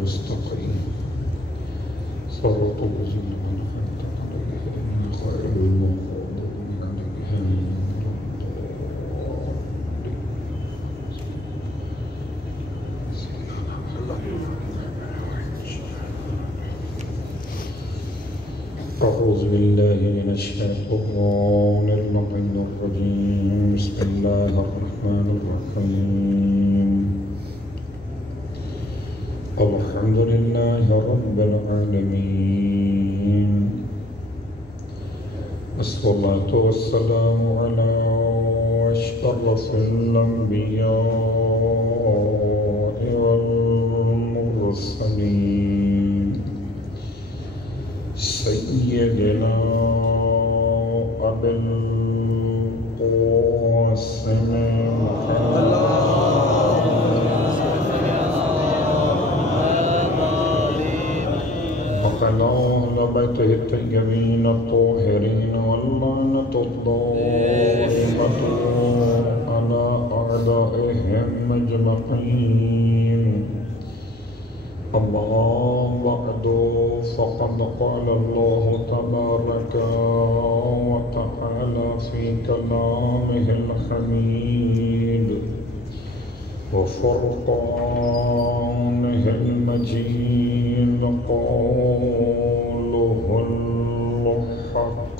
المستقيم صراط الذين أنعمت عليهم غير المغضوب عليهم أعوذ بالله من الشيطان اللعين الرجيم بسم الله الرحمن الرحيم الحمد لله رب العالمين الصلاة والسلام على أشرف الأنبياء والمرسلين سيدنا أبي القاسم وعلى أهل بيته الطيبين الطاهرين واللعنة الدائمة على أعدائهم أجمعين أما بعد فقد قال الله تبارك وتعالى في كلامه الحميد وفرقانه المجيد قوله الحق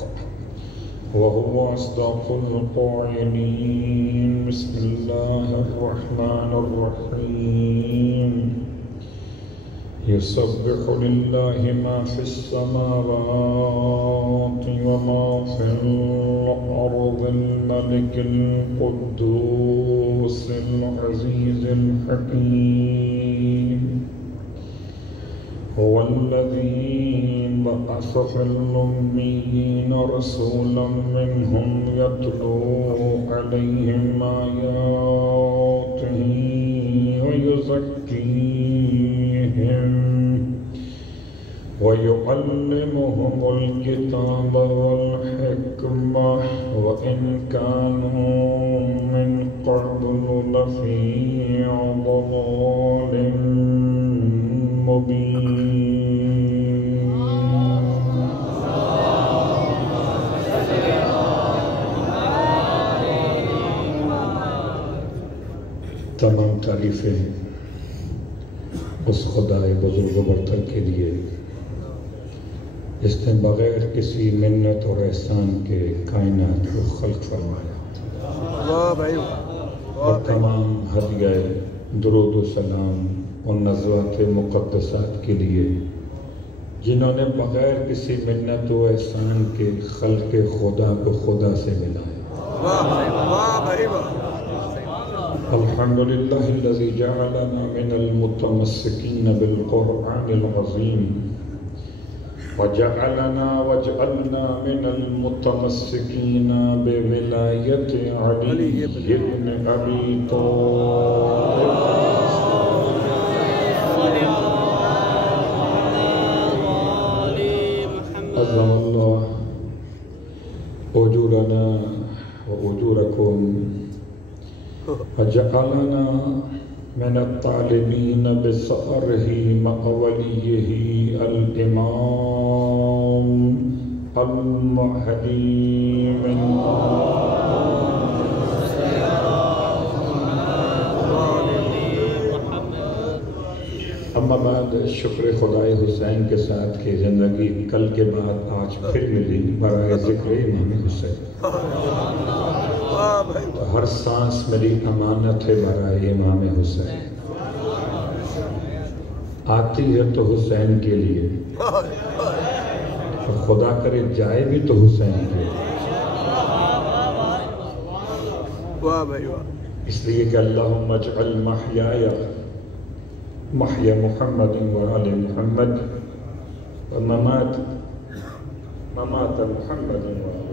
وهو أصدق القائلين بسم الله الرحمن الرحيم يسبح لله ما في السماوات وما في الأرض الملك القدوس العزيز الحكيم هو الذي بعث في الأميين رسولا منهم يتلو عليهم آياته ويزكيهم ويعلمهم الكتاب والحكمة وإن كانوا من قبل لفي ضلال مبين. تمام تعریفیں اس خدائے بزرگ و برتر کے لیے جس نے بغیر کسی منت اور احسان کے کائنات کو خلق فرمایا اور تمام ہدیہ درود و سلام اور نزوات مقدسات کے لیے جنہوں نے بغیر کسی منت و احسان کے خلق خدا کو خدا سے ملایا. الحمدللہ الذی جعلنا من المتمسکین بالقرآن العظیم وجعلنا من المتمسکین بولایت علی بن ابی طالب عظم اللہ اجورنا واجورکم وجعلنا من الطالبين بثأره مع وليه الإمام المهدي من اما بعد شکر خدائے حسین کے ساتھ کی زندگی کل کے بعد آج پھر ملی برائے ذکر امام حسین. ہر سانس میری امانت ہے برائے امام حسین. آتی ہے تو حسین کے لیے اور خدا کرے جائے بھی تو حسین کے لیے. اس لیے کہ اللہم اجعل محیایا محیا محمد وآل محمد وممات محمد وآل.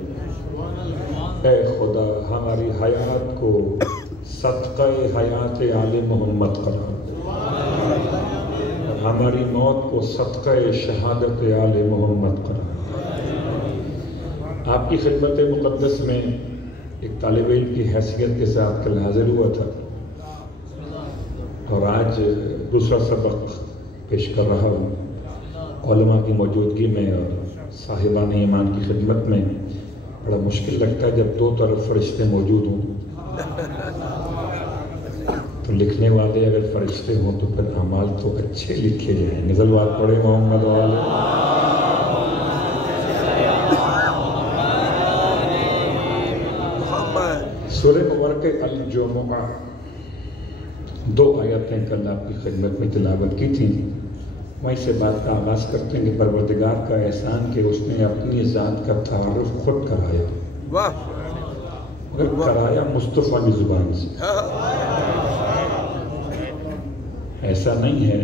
اے خدا ہماری حیات کو صدقہ حیات آل محمد قرار دے اور ہماری موت کو صدقہ شہادت آل محمد قرار دے. آپ کی خدمت مقدس میں ایک طالب علم کی حیثیت کے ساتھ کل حاضر ہوا تھا اور آج دوسرا سبق پیش کر رہا ہوں۔ علماء کی موجودگی میں اور صاحبان ایمان کی خدمت میں بڑا مشکل لگتا ہے جب دو طرف فرشتے موجود ہوں، تو لکھنے والے اگر فرشتے ہوں تو پھر اعمال تو اچھے لکھے جائیں۔ نزلوات پڑھے محمد والے۔ سورہ مبارکہ الجمعہ 2 آیتیں کل آپ کی خدمت میں تلاوت کی تھیں، وہیں سے بات کا آغاز کرتے ہیں کہ پروردگار کا احسان کہ اس نے اپنی ذات کا تعارف خود کرایا، مگر کرایا مصطفیٰ کی زبان سے۔ ایسا نہیں ہے،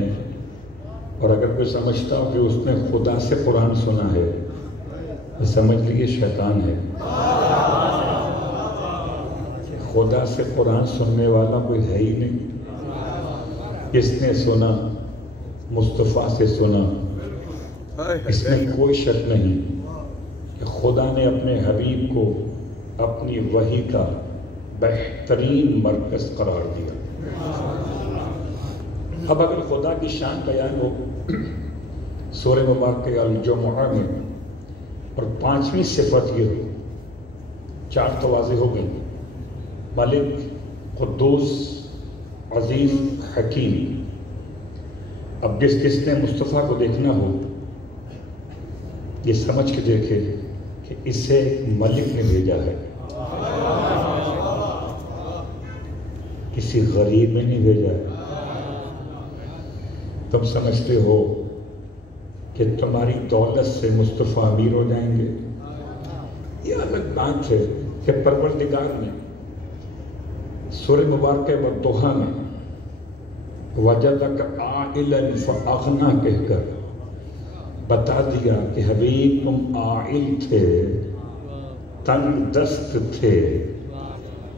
اور اگر کوئی سمجھتا ہو کہ اس نے خدا سے قرآن سنا ہے تو سمجھ لیے شیطان ہے۔ خدا سے قرآن سننے والا کوئی ہے ہی نہیں۔ اس نے سنا، مصطفیٰ سے سنا، اس میں کوئی شک نہیں کہ خدا نے اپنے حبیب کو اپنی وحی کا بہترین مرکز قرار دیا۔ اب اگر خدا کی شان بیان ہو سورہ مبارکہ الجمعہ میں، اور 5ویں صفت یہ ہو، 4 تو واضح ہو گئی، ملک، قدوس، عزیز، حکیم۔ اب جس نے مصطفیٰ کو دیکھنا ہو یہ سمجھ کے دیکھے کہ اسے ملک نے بھیجا ہے، کسی غریب نے نہیں بھیجا ہے۔ تم سمجھتے ہو کہ تمہاری دولت سے مصطفیٰ امیر ہو جائیں گے، یہ الگ بات ہے کہ پروردگار نے سورہ مبارکہ والضحیٰ میں وَجَدَكَ عَائِلًا فَأَغْنَىٰ کہہ کر بتا دیا کہ حبیب تم عائل تھے، تنگ دست تھے،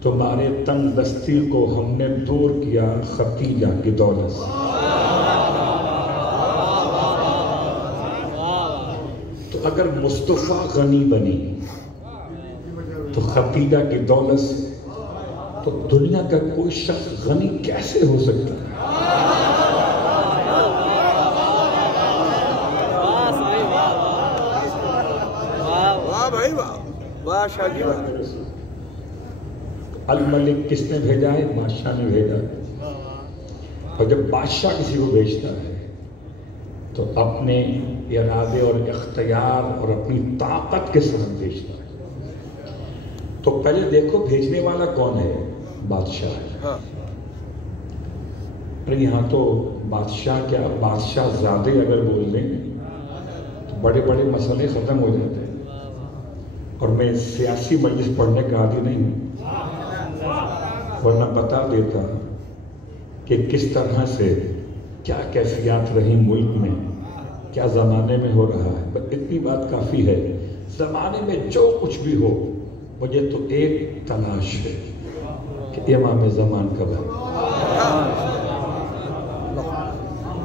تمہارے تنگ دستی کو ہم نے دور کیا ختیجہ کی دولت سے۔ تو اگر مصطفیٰ غنی بنی تو ختیجہ کی دولت سے، تو دنیا کا کوئی شخص غنی کیسے ہو سکتا ہے؟ الملک کس نے بھیجا ہے؟ بادشاہ نے بھیجا ہے۔ اور جب بادشاہ کسی کو بھیجتا ہے تو اپنے ارادے اور اختیار اور اپنی طاقت کے ساتھ بھیجتا ہے۔ تو پہلے دیکھو بھیجنے والا کون ہے؟ بادشاہ ہے۔ پر یہاں تو بادشاہ کیا، بادشاہ زیادہ اگر بول دیں تو بڑے بڑے مسئلے ختم ہو جاتے ہیں۔ اور میں سیاسی مجلس پڑھنے کا عادی نہیں ہوں، ورنہ بتا دیتا کہ کس طرح سے کیا کیفیات رہی ملک میں، کیا زمانے میں ہو رہا ہے۔ بس اتنی بات کافی ہے، زمانے میں جو کچھ بھی ہو مجھے تو ایک تلاش ہے کہ امام زمان کب ہے۔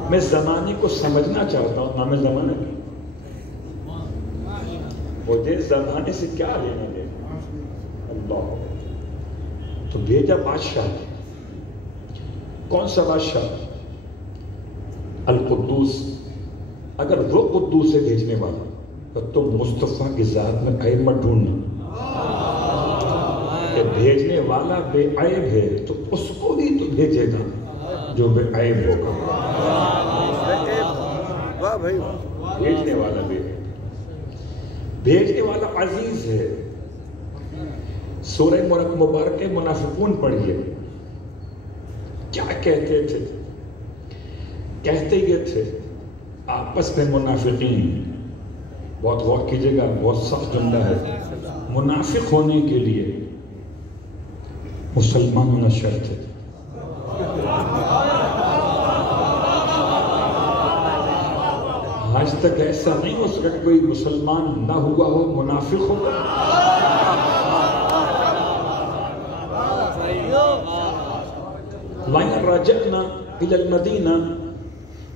میں زمانے کو سمجھنا چاہتا ہوں، امام زمان ہے، مجھے زمانے سے کیا لینا دینا۔ اللہ تو بھیجا بادشاہ، کون سا بادشاہ؟ القدوس۔ اگر وہ قدوس ہے بھیجنے والا تو تم مصطفیٰ کی ذات میں عیب مت ڈھونڈنا کہ بھیجنے والا بے عیب ہے تو اس کو ہی تو بھیجے گا جو بے عیب ہوگا۔ بھیجنے والا بے عیب، بھیجنے والا عزیز ہے۔ سورہ مبارکہ منافقون پڑھیے، کیا کہتے تھے؟ کہتے یہ تھے آپس میں منافقین، بہت غور کیجئے گا، بہت سخت جملہ ہے، منافق ہونے کے لیے مسلمان ہونا شرط ہے۔ آج تک ایسا نہیں ہو سکا کہ کوئی مسلمان نہ ہوا ہو منافق ہوگا۔ لَئِن رَجَعْنَا إِلَى الْمَدِينَةِ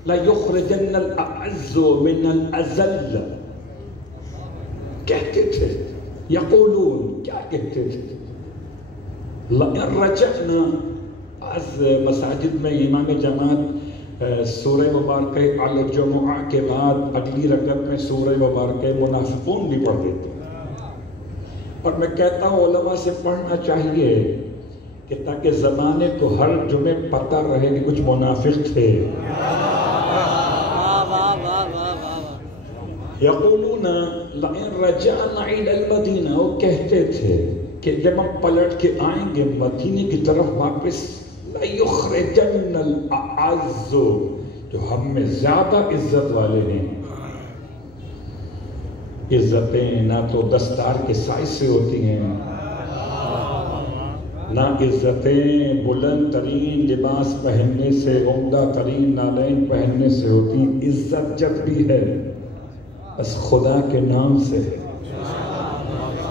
لَيُخْرِجَنَّ الْأَعَزُّ مِنَ الْأَذَلِّ کہتے تھے، یقولون کیا کہتے تھے؟ لَئِن رَجَعْنَا، آج مساجد میں امام جماعت سورہ مبارکہ الجمعہ کے بعد اگلی رکعت میں سورہ مبارکہ منافقون بھی پڑھ دیتے ہیں، اور میں کہتا ہوں علماء سے پڑھنا چاہیے کہ تاکہ زمانے کو ہر جمعے پتہ رہے کہ کچھ منافق تھے۔ یقولون لئن رجعنا الی المدینہ، وہ کہتے تھے کہ جب ہم پلٹ کے آئیں گے مدینے کی طرف واپس، لَيُخْرِجَنَّ الْأَعَزُّ، جو ہم میں زیادہ عزت والے ہیں۔ عزتیں نہ تو دستار کے سائز سے ہوتی ہیں، نہ عزتیں بلند ترین لباس پہننے سے، عمدہ ترین نالین پہننے سے ہوتی ہیں۔ عزت جب بھی ہے بس خدا کے نام سے ہے،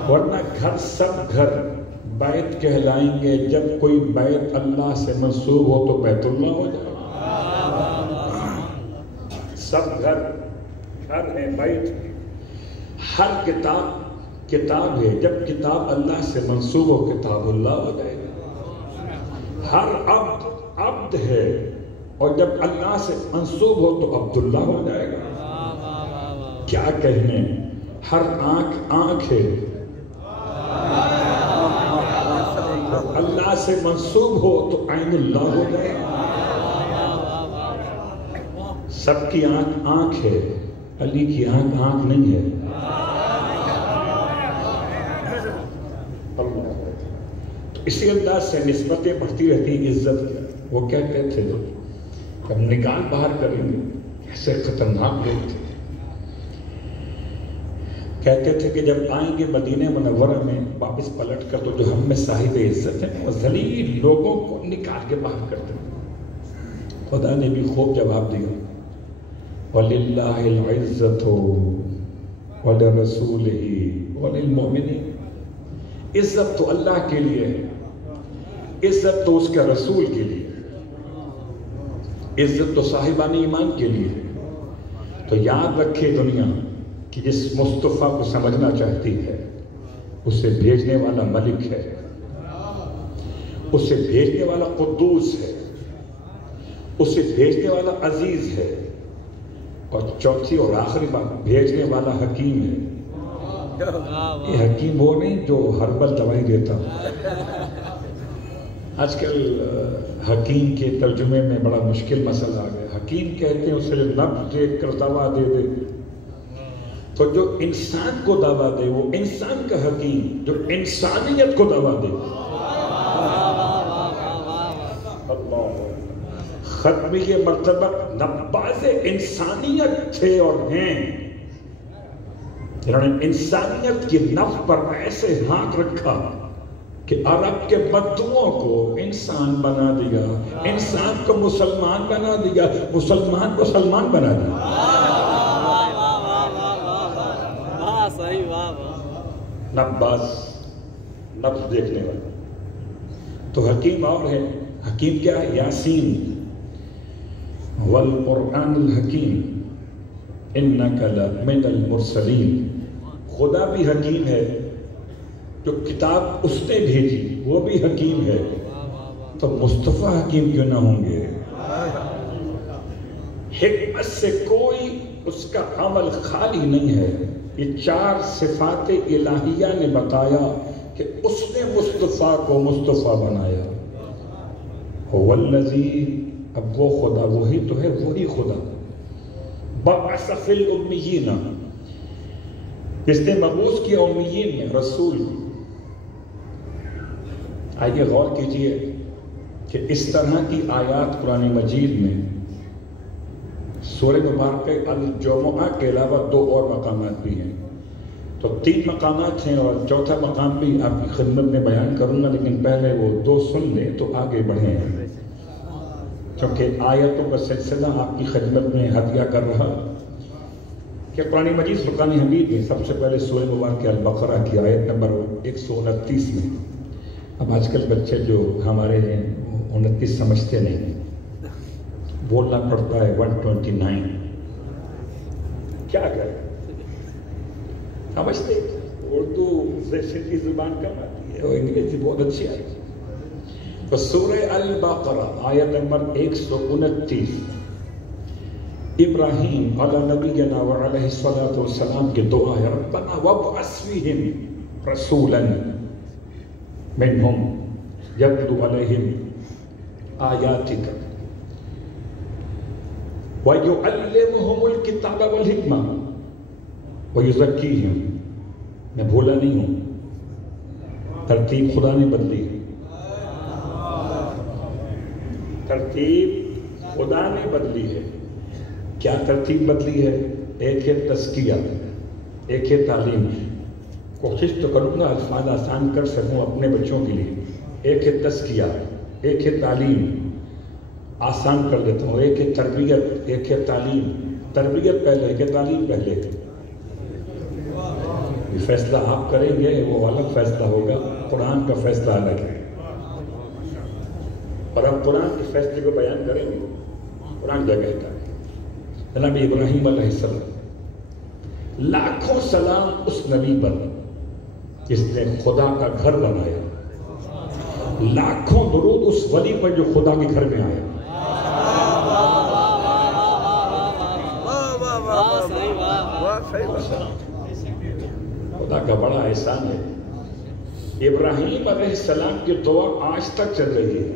ورنہ گھر سب گھر بیت کہلائیں گے۔ جب کوئی بیت اللہ سے منسوب ہو تو بیت اللہ ہو جائے۔ سب گھر گھر ہے، بیت ہے۔ ہر کتاب ہے، جب کتاب اللہ سے منسوب ہو کتاب اللہ ہو جائے گا۔ ہر عبد ہے، اور جب اللہ سے منسوب ہو تو عبداللہ ہو جائے گا۔ کیا کہنے، ہر آنکھ ہے، اللہ سے منسوب ہو تو عین اللہ ہو جائے گا۔ سب کی آنکھ ہے، علی کی آنکھ نہیں ہے۔ تو اسی انداز سے نسبتیں بڑھتی رہتی ہیں عزت کی۔ وہ کہتے تھے ہم نکال باہر کریں گے، ایسے خطرناک لوگ تھے۔ کہتے تھے کہ جب آئیں گے مدینہ منورہ میں واپس پلٹ کر تو جو ہم میں صاحب عزت ہیں وہ ذلیل لوگوں کو نکال کے باہر کرتے ہیں۔ خدا نے بھی خوب جواب دیا، وَلِلَّهِ الْعِزَّةُ وَلِرَسُولِهِ وَلِلْمُؤْمِنِينَ، عزت تو اللہ کے لیے ہے، عزت تو اس کے رسول کے لیے، عزت تو صاحبان ایمان کے لیے ہے۔ تو یاد رکھے دنیا کہ جس مصطفیٰ کو سمجھنا چاہتی ہے اسے بھیجنے والا ملک ہے، اسے بھیجنے والا قدوس ہے، اسے بھیجنے والا عزیز ہے، اور چوتھی اور آخری بات، بھیجنے والا حکیم ہے۔ یہ حکیم وہ نہیں جو ہربل دوائی دیتا۔ آج کل حکیم کے ترجمے میں بڑا مشکل مسئلہ آ گیا۔ حکیم کہتے ہیں اسے نبض دیکھ کر دوا دے دے، تو جو انسان کو دوا دے وہ انسان کا حکیم، جو انسانیت کو دوا دے۔ ختم یہ مرتبہ نباز انسانیت تھے اور ہیں، جنہوں نے انسانیت کی نفس پر ایسے ہاتھ رکھا کہ عرب کے بدوؤں کو انسان بنا دیا، انسان کو مسلمان بنا دیا، مسلمان کو سلمان بنا دیا۔ نباز، نبض دیکھنے والا۔ تو حکیم اور ہے، حکیم کیا ہے؟ یاسین والقرآن الحکیم انک لمن المرسلین۔ خدا بھی حکیم ہے، جو کتاب اس نے بھیجی وہ بھی حکیم ہے، تو مصطفیٰ حکیم کیوں نہ ہوں گے؟ حکمت سے کوئی اس کا عمل خالی نہیں ہے۔ یہ چار صفات الہیہ نے بتایا کہ اس نے مصطفیٰ کو مصطفیٰ بنایا۔ والذی، اب وہ خدا وہی تو ہے، وہی خدا بعث فی الامیین، جس نے مبعوث کیا امیین میں رسول کو۔ آئیے غور کیجئے کہ اس طرح کی آیات قرآن مجید میں سورہ مبارکہ الجمعہ کے علاوہ 2 اور مقامات بھی ہیں، تو 3 مقامات ہیں، اور چوتھا مقام بھی آپ کی خدمت میں بیان کروں گا، لیکن پہلے وہ 2 سن لیں تو آگے بڑھیں، کیونکہ آیتوں کا سلسلہ آپ کی خدمت میں ہدیہ کر رہا کہ قرآن مجید فرقان حمید میں سب سے پہلے سورہ مبارکہ البقرہ کی آیت نمبر 129 میں۔ اب آج کل بچے جو ہمارے ہیں 29 سمجھتے نہیں، بولنا پڑتا ہے 129۔ کیا کریں، سمجھتے؟ اردو کی زبان کم آتی ہے اور انگریزی بہت اچھی آتی ہے۔ تو سورہ البقرہ آیت نمبر 129، ابراہیم علی نبینا وعلیہ الصلوۃ والسلام کی دعا ہے ربنا وابعث فیہم رسولا منہم یتلو علیہم آیاتک وَيُعَلِّمُهُمُ الْكِتَابَ وَالْحِکْمَةَ وَيُزَكِّيهِمْ میں بھولا نہیں ہوں، ترتیب خدا نے بدلی ہے، ترتیب خدا نے بدلی ہے۔ کیا ترتیب بدلی ہے؟ ایک ہے تزکیہ، ایک ہے تعلیم۔ کوشش تو کروں گا الفاظ آسان کر سکوں اپنے بچوں کے لیے۔ ایک ہے تزکیہ، ایک ہے تعلیم، آسان کر دیتا ہوں۔ ایک ہے تربیت، ایک ہے تعلیم۔ تربیت پہلے کہ تعلیم پہلے؟ یہ فیصلہ آپ کریں گے، وہ الگ فیصلہ ہوگا، قرآن کا فیصلہ الگ ہے۔ اور اب قرآن کے فیصلے کو بیان کریں گے۔ قرآن کیا کہتا ہے؟ جناب ابراہیم علیہ السلام، لاکھوں سلام اس نبی پر جس نے خدا کا گھر بنایا، لاکھوں درود اس ولی پر جو خدا کے گھر میں آیا۔ خدا کا بڑا احسان ہے۔ ابراہیم علیہ السلام کی دعا آج تک چل رہی ہے۔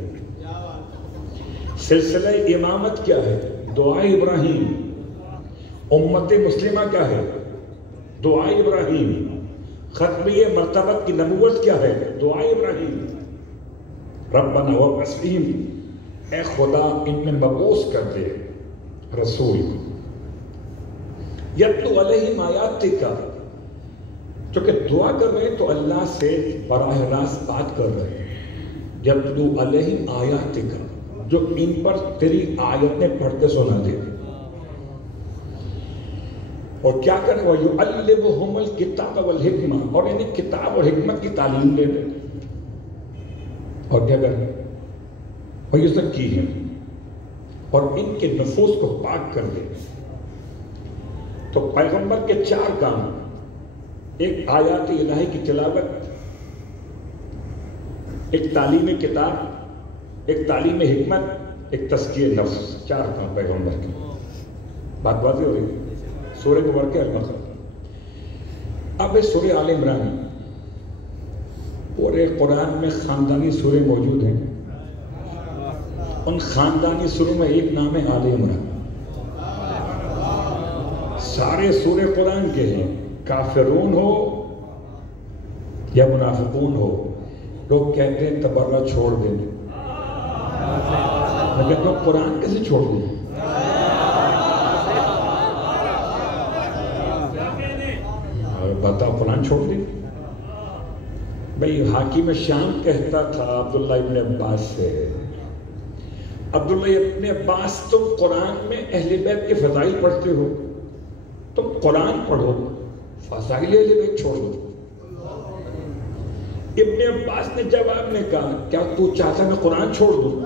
سلسلہ امامت کیا ہے؟ دعا ابراہیم۔ امت مسلمہ کیا ہے؟ دعا ابراہیم۔ ختمیہ مرتبت کی نبوت کیا ہے؟ دعا ابراہیم۔ ربنا وابعث فیہم، اے خدا ان میں مبعوث کر دے رسول یتلو علیہم آیاتک، چونکہ دعا کر رہے ہیں تو اللہ سے براہ راست بات کر رہے ہیں۔ یتلو علیہم آیاتک، جو ان پر تیری آیتیں پڑھ کے سنا دے، اور کیا کریں؟ وَيُعَلِّمُهُمُ الْكِتَابَ وَالْحِکْمَةَ، اور انہیں کتاب اور حکمت کی تعلیم دے دے۔ اور کیا کریں؟ وَيُزَكِّيهِمْ، اور ان کے نفوس کو پاک کر دے۔ تو پیغمبر کے چار کام، ایک آیات الہی کی تلاوت، ایک تعلیم کتاب، ایک تعلیم حکمت، ایک تزکیہ نفس، چار کام پیغمبر کے۔ بات واضح ہو رہی ہے؟ سورہ مبارکہ البقرہ۔ اب اس سورہ آل عمران، پورے قرآن میں خاندانی سورے موجود ہیں، ان خاندانی سوروں میں ایک نام ہے آل عمران۔ سارے سورے قرآن کے ہیں، کافرون ہو یا منافقون ہو، لوگ کہتے ہیں تبرہ چھوڑ دیں، میں کہتا ہوں قرآن کیسے چھوڑ دیں؟ بتاؤ قرآن چھوڑ دیں؟ بھئی حاکم شام کہتا تھا عبداللہ ابن عباس سے، عبداللہ ابن عباس تم قرآن میں اہل بیت کے فضائل پڑھتے ہو، تم قرآن پڑھو، فضائل اہل بیت چھوڑ دو۔ ابن عباس نے جواب میں کہا کیا تو چاہتا میں قرآن چھوڑ دوں؟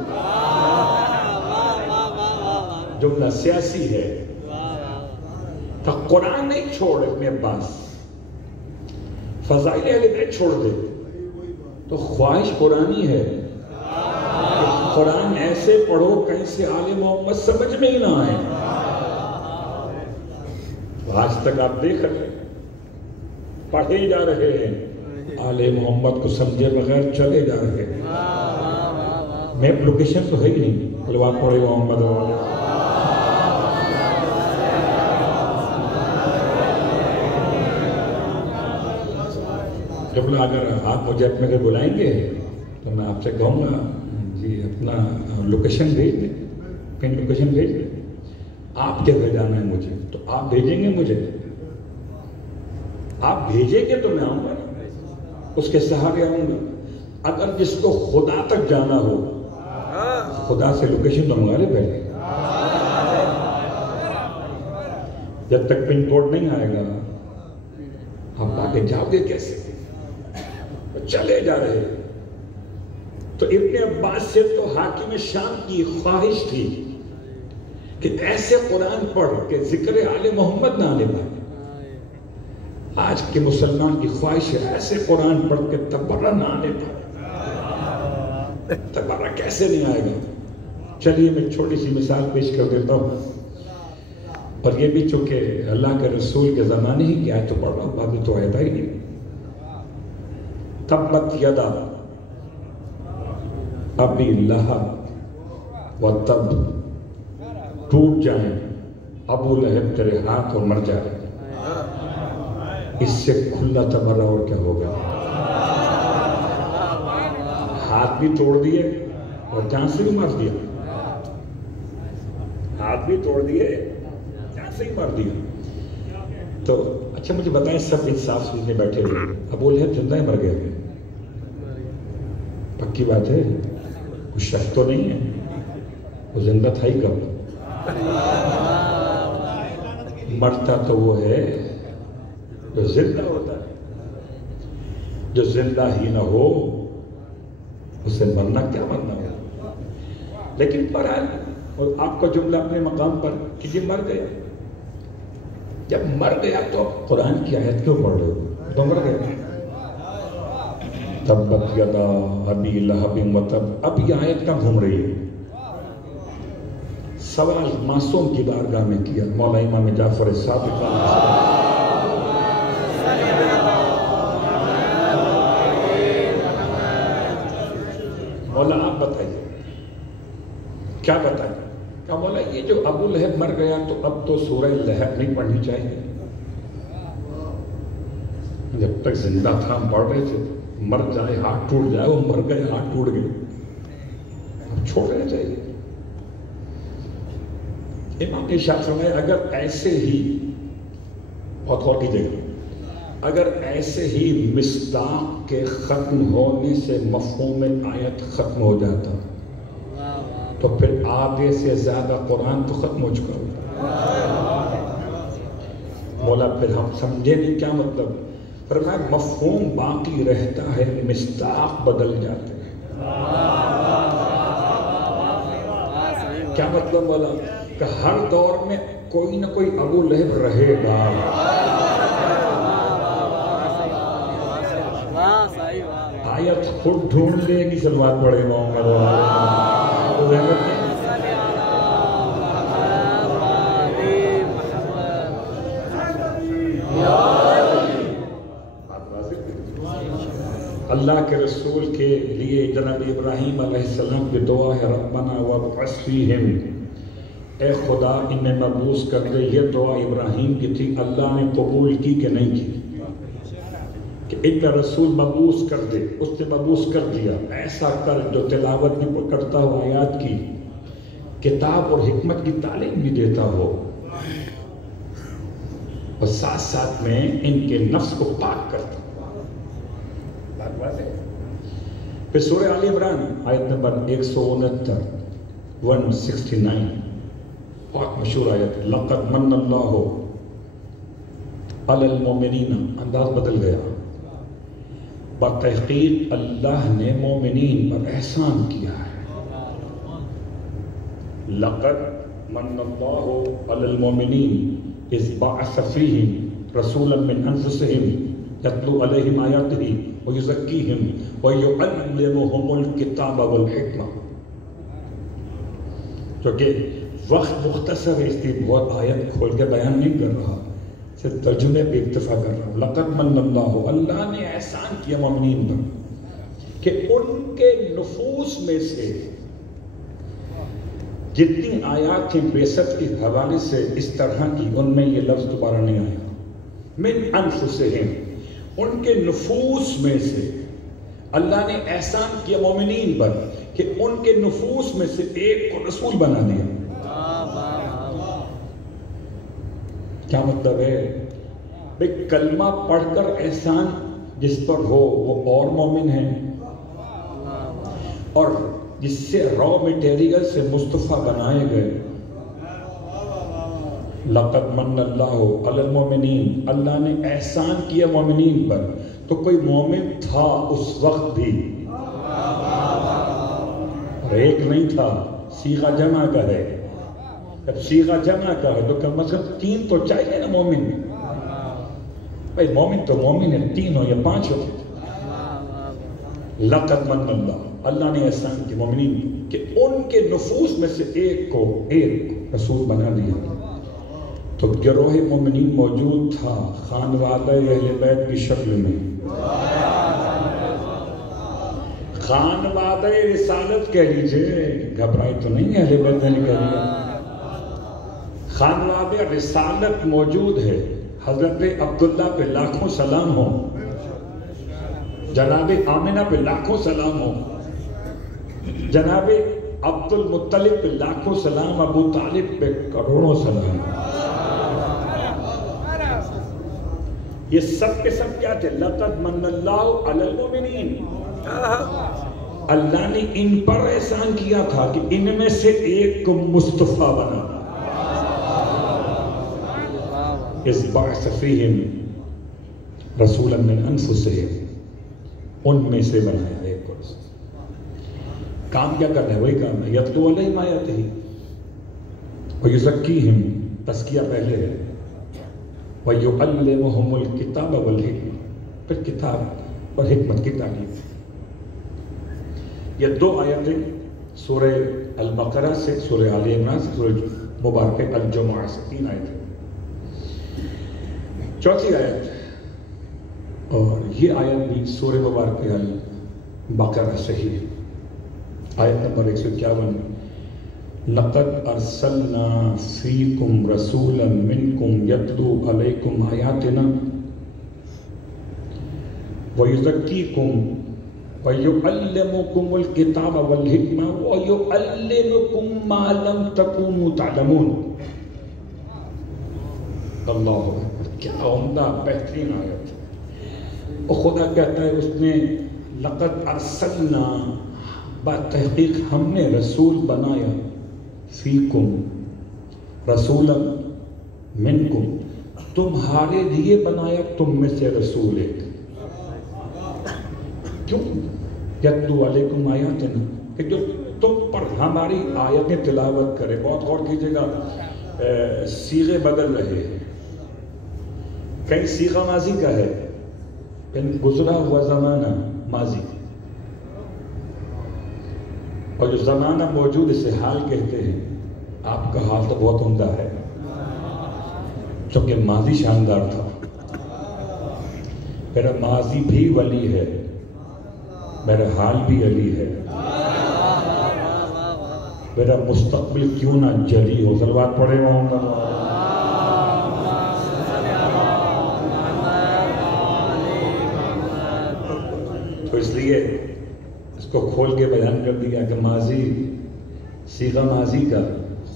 جملہ سیاسی ہے، کہ قرآن نہیں چھوڑ ابن عباس، فضائل اہل بیت چھوڑ دے۔ تو خواہش قرآنی ہے کہ قرآن ایسے پڑھو کہیں سے آل محمد سمجھ میں ہی نہ آئے۔ آج تک آپ دیکھ رہے ہیں پڑھے جا رہے ہیں، آل محمد کو سمجھے بغیر چلے جا رہے ہیں۔ میپ لوکیشن تو ہے ہی نہیں، کلوات پڑھے محمد والے۔ جب اگر آپ مجھے اپنے گھر بلائیں گے تو میں آپ سے کہوں گا جی اپنا لوکیشن بھیج دیں، پن لوکیشن بھیج دیں، آپ کے گھر جانا ہے مجھے، تو آپ بھیجیں گے مجھے؟ آپ بھیجیں گے تو میں آؤں گا، اس کے سہارے آؤں گا۔ اگر جس کو خدا تک جانا ہو، خدا سے لوکیشن تو منگا لے پہلے، جب تک پن کوڈ نہیں آئے گا آپ آگے جاؤ گے کیسے؟ چلے جا رہے ہیں۔ تو ابن عباس سے تو حاکم شام کی خواہش تھی کہ ایسے قرآن پڑھ کہ ذکر آل محمد نہ آنے پائے۔ آج کے مسلمان کی خواہش ہے ایسے قرآن پڑھ کے تبرہ نہ آنے پائے۔ تبرہ کیسے نہیں آئے گا؟ چلیے میں چھوٹی سی مثال پیش کر دیتا ہوں۔ اور یہ بھی چونکہ اللہ کے رسول کے زمانے ہی کی آیت تو پڑھ رہا ہوں، ابھی تو آیت ہی نہیں. تبت یدا ابی لہب و تب، ٹوٹ جائیں ابو لہب تیرے ہاتھ اور مر جائے. اس سے کھلا تبرہ اور کیا ہوگا؟ ہاتھ بھی توڑ دیے اور جان سے بھی مار دیا. ہاتھ بھی توڑ دیے، جان سے ہی مار دیا. تو اچھا مجھے بتائیں، سب انصاف سوچنے بیٹھے ہوئے، ابو لہب زندہ ہے مر گئے؟ پکی بات ہے، کچھ شک تو نہیں ہے. وہ زندہ تھا ہی کب؟ مرتا تو وہ ہے جو زندہ ہوتا ہے. جو زندہ ہی نہ ہو اسے مرنا کیا مرنا ہو. لیکن بہرحال، اور آپ کا جملہ اپنے مقام پر کہ یہ مر گیا. جب مر گیا تو اب قرآن کی آیت کیوں پڑھ رہے ہو؟ تو مر گیا. تبت یدا ابی لہب و تب، اب یہ آیت کہاں گھوم رہی ہے؟ سوال معصوم کی بارگاہ میں کیا مولا امام جعفر صادق علیہ السلام. مولا آپ بتائیے، کیا بتائیں؟ کہ مولا یہ جو ابو لہب مر گیا تو اب تو سورہ لہب نہیں پڑھنی چاہیے. جب تک زندہ تھا ہم پڑھ رہے تھے، مر جائے ہاتھ ٹوٹ جائے، وہ مر گئے ہاتھ ٹوٹ گئے، اب چھوڑ دینا چاہیے. امام نے ارشاد فرمایا اگر ایسے ہی، بہت غور کیجیے گا، اگر ایسے ہی مصداق کے ختم ہونے سے مفہوم آیت ختم ہو جاتا تو پھر آدھے سے زیادہ قرآن تو ختم ہو چکا ہوتا. مولا پھر ہم سمجھے نہیں کیا مطلب. فرمایا مفہوم باقی رہتا ہے، مصداق بدل جاتے ہیں. کیا مطلب مولا؟ کہ ہر دور میں کوئی نہ کوئی ابو لہب رہے گا. آیت خود ڈھونڈ لے گی، سلوات پڑھے محمد اللہ کے رسول کے لیے جناب ابراہیم علیہ السلام کی دعا ہے ربنا وابعث فیہم، اے خدا انہیں مبعوث کر دے. یہ دعا ابراہیم کی تھی، اللہ نے قبول کی کہ نہیں کی؟ کہ ان کا رسول مبعوث کر دے. اس نے مبعوث کر دیا. ایسا کر جو تلاوت بھی کرتا ہو آیات کی، کتاب اور حکمت کی تعلیم بھی دیتا ہو، اور ساتھ ساتھ میں ان کے نفس کو پاک کرتا ہو. پھر سورہ آل عمران آیت نمبر 169 169 بہت مشہور آیت، لقد من اللہ علی المومنین. انداز بدل گیا. بتحقیق اللہ نے مومنین پر احسان کیا ہے. لقد من اللہ علی المومنین اذ بعث فیہم رسولا من انفسہم یتلو علیہم آیاتہ ویزکیہم ویعلمہم الکتاب والحکمہ. کیونکہ وقت مختصر ہے، اس لیے بہت آیت کھول کے بیان نہیں کر رہا، صرف ترجمے پہ اکتفا کر رہا ہوں. لقد من اللہ، اللہ نے احسان کیا مومنین پر کہ ان کے نفوس میں سے جتنی آیات ہیں بعثت کے حوالے سے اس طرح کی، ان میں یہ لفظ دوبارہ نہیں آیا. من انفسہم، ان کے نفوس میں سے اللہ نے احسان کیا مومنین پر کہ ان کے نفوس میں سے ایک کو رسول بنا دیا. کیا مطلب ہے؟ بھئی کلمہ پڑھ کر احسان جس پر ہو وہ اور مومن ہے، اور جس سے را میٹیریل سے مصطفیٰ بنائے گئے. لقد من اللہ علی المومنین، اللہ نے احسان کیا مومنین پر. تو کوئی مومن تھا اس وقت بھی، اور ایک نہیں تھا. صیغہ جمع کا ہے. جب صیغہ جمع کا ہے تو کم از کم 3 تو چاہیے نا مومن. بھائی مومن تو مومن ہے، 3 ہو یا 5 ہو. لقد من اللہ، اللہ نے احسان کی مومنین کہ ان کے نفوس میں سے ایک کو رسول بنا دیا. تو گروہ مومنین موجود تھا خانوادہ اہل بیت کی شکل میں. خانوادہ رسالت کہہ لیجئے، گھبرائی تو نہیں اہل بیت نے کہہ لیا. خانوادہ رسالت موجود ہے. حضرت عبداللہ پہ لاکھوں سلام ہو، جناب آمنہ پہ لاکھوں سلام ہو، جناب عبد المطلب پہ لاکھوں سلام، ابو طالب پہ کروڑوں سلام. یہ سب کے سب کیا تھے؟ لقد من اللہ علی المؤمنین. اللہ نے ان پر احسان کیا تھا کہ ان میں سے ایک کو مصطفیٰ بنا. اس بعث فیہم رسولا من انفسہم، ان میں سے بنایا ایک کو. کام کیا کرنا ہے؟ وہی کام ہے. یتلو علیہم آیاتہ ویزکیہم، تزکیہ پہلے ہے. وَيُعَلِّمُهُمُ الْكِتَابَ وَالْحِکْمَةَ، پھر کتاب اور حکمت کی تعلیم. یہ دو آیتیں سورہ البقرہ سے، سورہ آل عمران سے، سورہ مبارکہ الجمعہ سے، 3 آیتیں. چوتھی آیت، اور یہ آیت بھی سورہ مبارکہ البقرہ سے ہی ہے، آیت نمبر 151. لَقَدْ أَرْسَلْنَا فِيكُمْ رَسُولًا مِّنْكُمْ يَتْلُو عَلَيْكُمْ آيَاتِنَا وَيُزَكِّيكُمْ وَيُعَلِّمُكُمُ الْكِتَابَ وَالْحِکْمَةَ وَيُعَلِّمُكُمْ مَا لَمْ تَكُونُوا تَعْلَمُونَ. اللہ اکبر، کیا عمدہ بہترین آیت ہے. اور خدا کہتا ہے اس نے لقد ارسلنا، بتحقیق ہم نے رسول بنایا، فیکم رسولا منکم، تمہارے لیے بنایا تم میں سے رسول ایک. کیوں؟ یتلو علیکم آیاتنا، کہ جو تم پر ہماری آیتیں تلاوت کرے. بہت غور کیجئے گا، صیغے بدل رہے ہیں. کہیں صیغہ ماضی کا ہے، یعنی گزرا ہوا زمانہ ماضی، اور جو زمانہ موجود اسے حال کہتے ہیں. آپ کا حال تو بہت عمدہ ہے، چونکہ ماضی شاندار تھا. میرا ماضی بھی ولی ہے، میرا حال بھی علی ہے، میرا مستقبل کیوں نہ جلی ہو. صلوات پڑھے ہوں. تو اس لیے اس کو کھول کے بیان کر دیا کہ ماضی، صیغہ ماضی کا.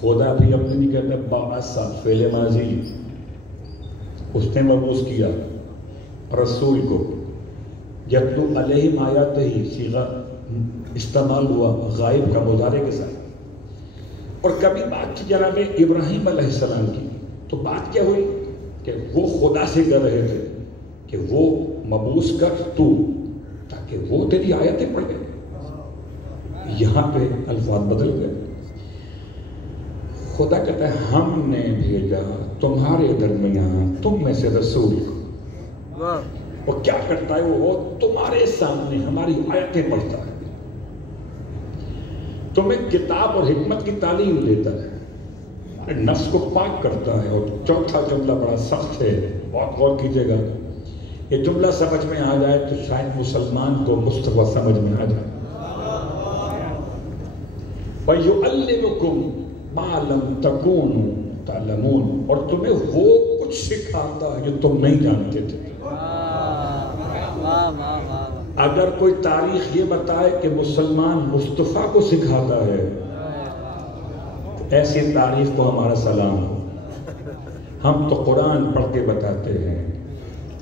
خدا بھی اپنے نہیں کہتا بعث، فعل ماضی، اس نے مبعوث کیا رسول کو. یتلو علیہم آیاتہ، صیغہ استعمال ہوا غائب کا مضارع کے ساتھ. اور کبھی بات کی جناب ابراہیم علیہ السلام کی، تو بات کیا ہوئی کہ وہ خدا سے کر رہے تھے کہ وہ مبعوث کر تو، تاکہ وہ تیری آیتیں پڑھ گئے. یہاں پہ الفاظ بدل گئے. خدا کہتا ہے ہم نے بھیجا تمہارے درمیان تم میں سے رسول کو. وہ کیا کرتا ہے؟ وہ تمہارے سامنے ہماری آیتیں پڑھتا ہے، تمہیں کتاب اور حکمت کی تعلیم دیتا ہے، نفس کو پاک کرتا ہے. اور چوتھا جملہ بڑا سخت ہے، بہت غور کیجئے گا. یہ جملہ سمجھ میں آ جائے تو شاید مسلمان کو مصطفیٰ سمجھ میں آ جائے. وَيُعَلِّمُكُمْ مَا لَمْ تَكُونُوا تَعْلَمُونَ، اور تمہیں وہ کچھ سکھاتا ہے جو تم نہیں جانتے تھے. اگر کوئی تاریخ یہ بتائے کہ مسلمان مصطفیٰ کو سکھاتا ہے، تو ایسی تاریخ کو ہمارا سلام ہو. ہم تو قرآن پڑھ کے بتاتے ہیں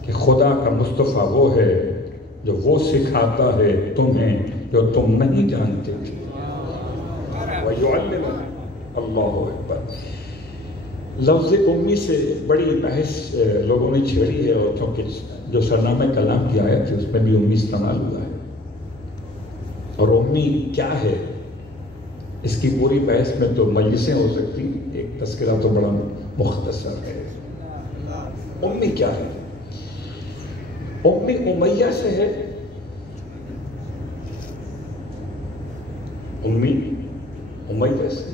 کہ خدا کا مصطفیٰ وہ ہے جو وہ سکھاتا ہے تمہیں جو تم نہیں جانتے تھے. وَيُعَلِّمُ، اللہ اکبر. لفظ امی سے بڑی بحث لوگوں نے چھیڑی ہے، اور چونکہ جو سرنامہ کلام کی آیت ہے اس میں بھی امی استعمال ہوا ہے. اور امی کیا ہے، اس کی پوری بحث میں تو مجلسیں ہو سکتی، ایک تذکرہ تو بڑا مختصر ہے. امی کیا ہے؟ امی امیہ سے ہے. امی امیہ سے،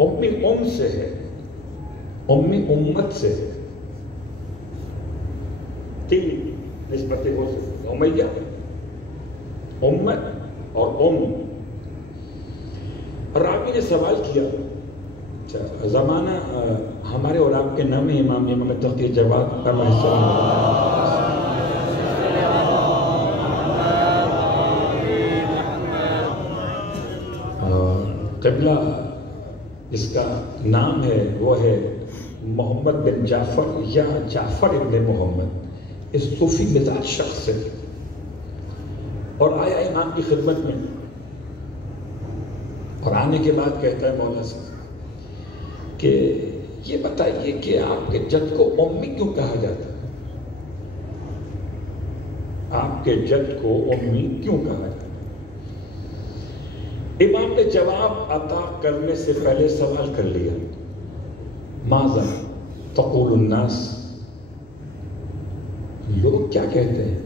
امی ام سے ہے. امی امت سے تین نسبتیں ہو سکتی، امیہ، امت اور راوی نے سوال کیا، زمانہ ہمارے اور آپ کے نام امام تقی جواد علیہ السلام، قبلہ اس کا نام ہے وہ ہے محمد بن جعفر یا جعفر ابن محمد، اس صوفی مزاج شخص سے، اور آیا امام کی خدمت میں، اور آنے کے بعد کہتا ہے مولا سے کہ یہ بتائیے کہ آپ کے جد کو امی کیوں کہا جاتا ہے؟ آپ کے جد کو امی کیوں کہا جاتا ہے؟ امام نے جواب عطا کرنے سے پہلے سوال کر لیا، ماذا تقول الناس، لوگ کیا کہتے ہیں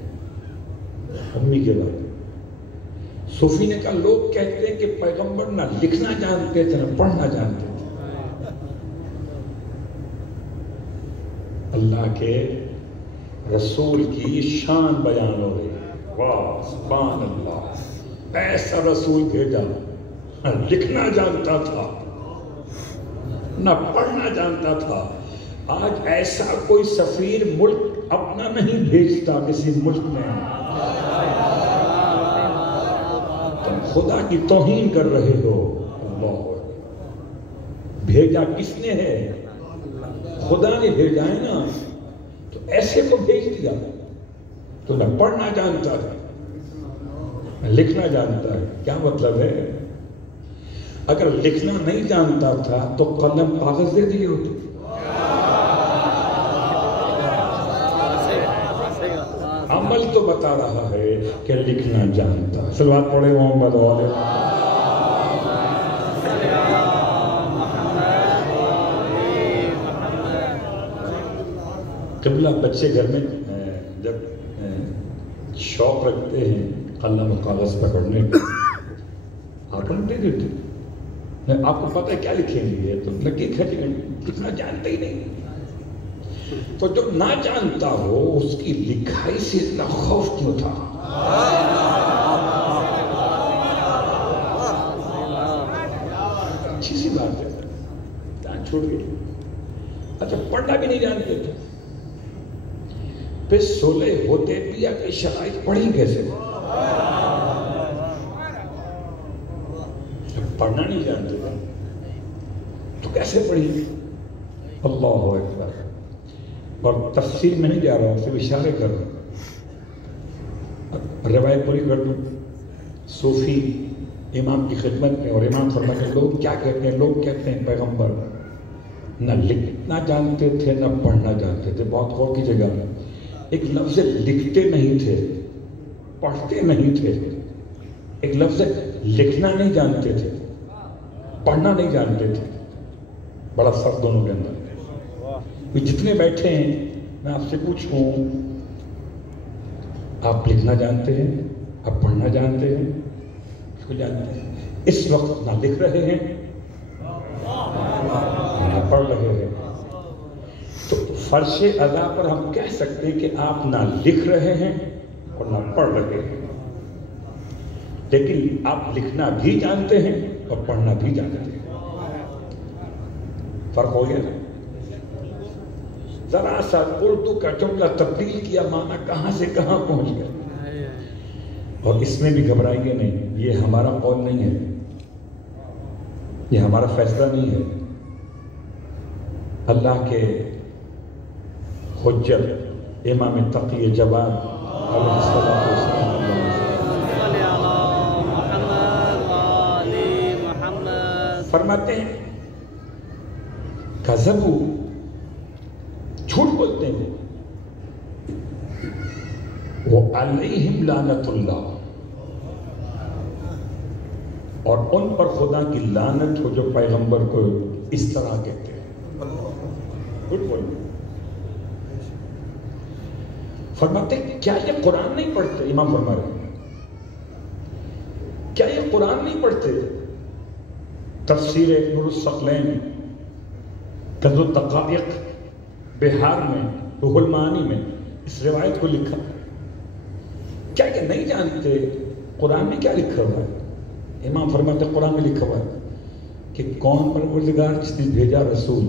امی کے بارے میں؟ صوفی نے کہا لوگ کہتے ہیں کہ پیغمبر نہ لکھنا جانتے تھے نہ پڑھنا جانتے تھے۔ اللہ کے رسول کی شان بیان ہو رہی ہے، واہ سبحان اللہ، ایسا رسول بھیجا، نہ لکھنا جانتا تھا نہ پڑھنا جانتا تھا۔ آج ایسا کوئی سفیر ملک اپنا نہیں بھیجتا کسی ملک میں، تم خدا کی توہین کر رہے ہو۔ اللہ بھیجا کس نے ہے؟ خدا نے بھیجا ہے نا، تو ایسے کو بھیج دیا۔ تو نہ پڑھنا جانتا ہے نہ لکھنا جانتا ہے، کیا مطلب ہے؟ اگر لکھنا نہیں جانتا تھا تو قلم کاغذ دے دیے ہوتے۔ عمل تو بتا رہا ہے کہ لکھنا جانتا ہے۔ صلوات پڑھے محمد علیہ۔ قبلہ بچے گھر میں جب شوق رکھتے ہیں قلم و کاغذ پکڑنے کا، آپ دے دیتے، آپ کو پتہ ہے کیا لکھیں گے، تو لگے لکھنا جانتے ہی نہیں۔ تو جو نہ جانتا ہو اس کی لکھائی سے اتنا خوف کیوں تھا؟ اچھی سی بات ہے، جان چھوڑ گئی۔ اچھا پڑھنا بھی نہیں جانتے تھے، پھر صلح حدیبیہ کی شرائط پڑھی کیسے؟ پڑھنا نہیں جانتے تھے تو کیسے پڑھی؟ اللہ اکبر۔ اور تفصیل میں نہیں جا رہا ہوں، صرف اشارے کر رہا ہوں، روایت پوری کر دوں۔ صوفی امام کی خدمت میں، اور امام فرماتے ہیں لوگ کیا کہتے ہیں؟ لوگ کہتے ہیں پیغمبر نہ لکھنا جانتے تھے نہ پڑھنا جانتے تھے۔ بہت غور کی جگہ، ایک لفظ لکھتے نہیں تھے، پڑھتے نہیں تھے، ایک لفظ لکھنا نہیں جانتے تھے، پڑھنا نہیں جانتے تھے، بڑا فرق دونوں کے اندر۔ جتنے بیٹھے ہیں میں آپ سے پوچھوں، آپ لکھنا جانتے ہیں؟ آپ پڑھنا جانتے ہیں؟ اس کو جانتے ہیں؟ اس وقت نہ لکھ رہے ہیں نہ پڑھ رہے ہیں، تو فرش ادا پر ہم کہہ سکتے ہیں کہ آپ نہ لکھ رہے ہیں اور نہ پڑھ رہے ہیں، لیکن آپ لکھنا بھی جانتے ہیں اور پڑھنا بھی جانتے ہیں۔ فرق ہو گیا۔ ذرا سا اردو کا جملہ تبدیل کیا، معنی کہاں سے کہاں پہنچ گیا۔ اور اس میں بھی گھبرائیے نہیں، یہ ہمارا قول نہیں ہے، یہ ہمارا فیصلہ نہیں ہے، اللہ کے حجت امام تقی جواد علیہ السلام فرماتے ہیں کذبوا، جھوٹ بولتے ہیں، وعلیہم لعنت اللہ، اور ان پر خدا کی لعنت ہو جو پیغمبر کو اس طرح کہتے ہیں۔ جھوٹ بولتے ہیں۔ فرماتے ہیں کیا یہ قرآن نہیں پڑھتے؟ امام فرما رہے ہیں کیا یہ قرآن نہیں پڑھتے؟ تفسیر نور الثقلین کنز الدقائق بہار میں روح المعانی میں اس روایت کو لکھا. کیا یہ نہیں جانتے قرآن میں کیا لکھا ہوا ہے؟ امام فرماتے قرآن میں لکھا ہوا ہے کہ کون پروردگار جس نے بھیجا رسول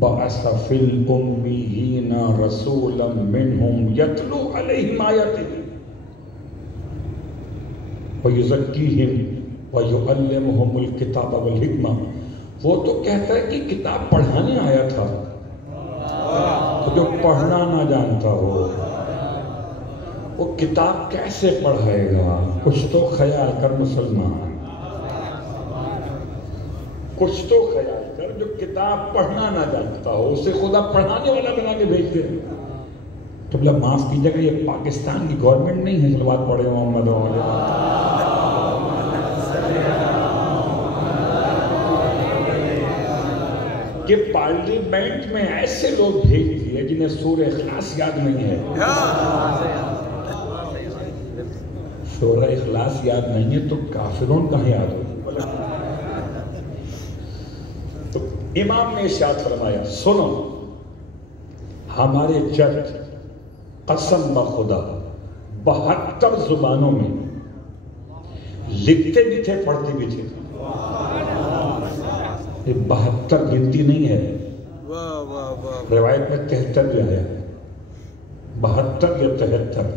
بعث فی الامیین رسولا منہم یتلو علیہم آیاتہ وَيُزَكِّيهِمْ وَيُعَلِّمُهُمُ الْكِتَابَ وَالْحِکْمَةَ. وہ تو کہتا ہے کہ کتاب پڑھانے آیا تھا. تو جو پڑھنا نہ جانتا ہو وہ کتاب کیسے پڑھائے گا؟ کچھ تو خیال کر مسلمان، کچھ تو خیال کر. جو کتاب پڑھنا نہ جانتا ہو اسے خدا پڑھانے والا بنا کے بھیج دے. تو بلا معاف کیجیے گا، یہ پاکستان کی گورنمنٹ نہیں ہے صلوات پڑھے محمد کہ پارلیمنٹ میں ایسے لوگ بھیج دیے جنہیں سورہ اخلاص یاد نہیں ہے. سورہ اخلاص یاد نہیں ہے تو کافرون کہاں یاد ہو؟ تو امام نے ارشاد فرمایا سنو ہمارے جج قسم بخدا 72 زبانوں میں لکھتے بھی تھے پڑھتے بھی تھے. یہ 72 گنتی نہیں ہے، روایت میں 73 بھی آیا ہے. 72 یا 73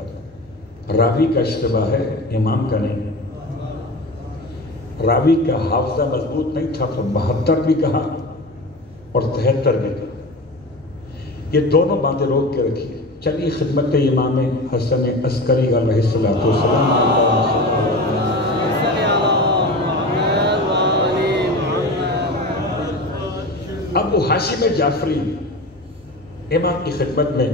راوی کا اشتباہ ہے، امام کا نہیں. راوی کا حافظہ مضبوط نہیں تھا تو 72 بھی کہا اور 73 بھی کہا. یہ دونوں باتیں روک کے رکھیے. چلیے خدمت امام حسن عسکری علیہ السلام. ابو ہاشم جعفری امام کی خدمت میں،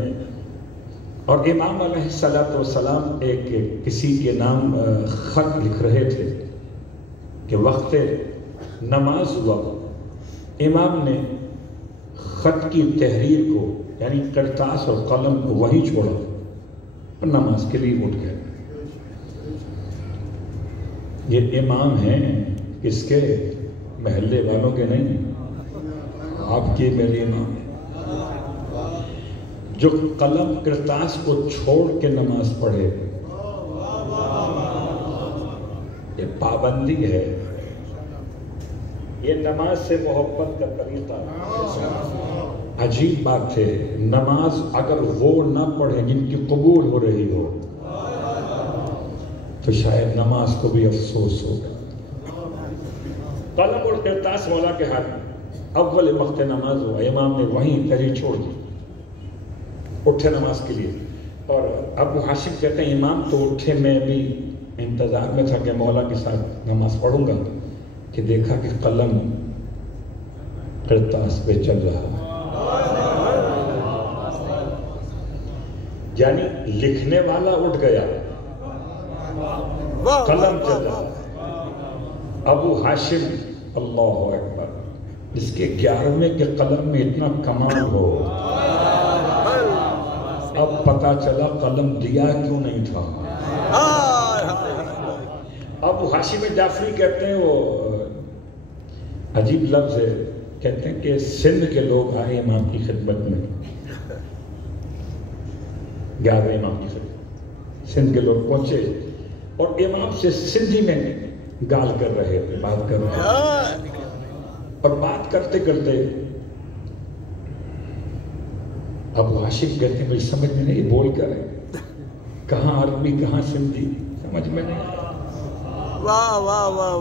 اور امام علیہ السلام ایک کسی کے نام خط لکھ رہے تھے کہ وقت نماز ہوا. امام نے خط کی تحریر کو یعنی کرتاس اور قلم کو وہیں چھوڑا اور نماز کے لیے اٹھ گئے. یہ امام ہیں کس کے؟ محلے والوں کے نہیں، آپ کے میرے امام ہیں. جو قلم کرتاس کو چھوڑ کے نماز پڑھے یہ پابندی ہے. یہ نماز سے محبت کا طریقہ. عجیب بات ہے، نماز اگر وہ نہ پڑھے جن کی قبول ہو رہی ہو تو شاید نماز کو بھی افسوس ہوگا. قلم اور کرتاس مولا کے ہاتھ میں. اول وقت نماز ہوا، امام نے وہیں تحریر چھوڑ دی، اٹھے نماز کے لیے. اور ابو ہاشم کہتے ہیں امام تو اٹھے، میں بھی انتظار میں تھا کہ مولا کے ساتھ نماز پڑھوں گا کہ دیکھا کہ قلم کرتاس پہ چل رہا ہے. یعنی لکھنے والا اٹھ گیا، قلم چل رہا. ابو ہاشم اللہ اکبر، جس کے 11ویں کے قلم میں اتنا کمال ہو، اب پتا چلا قلم دیا کیوں نہیں تھا. ابو ہاشم جعفری کہتے ہیں، وہ عجیب لفظ ہے، کہتے ہیں کہ سندھ کے لوگ آئے امام کی خدمت میں. 11ویں امام کی خدمت سندھ کے لوگ پہنچے اور امام سے سندھی میں گال کر رہے تھے، بات کر رہے تھے. اور بات کرتے کرتے ابو ہاشم کہتے ہیں مجھے سمجھ میں نہیں بول کر رہے، کہاں عربی کہاں سندھی سمجھ میں نہیں.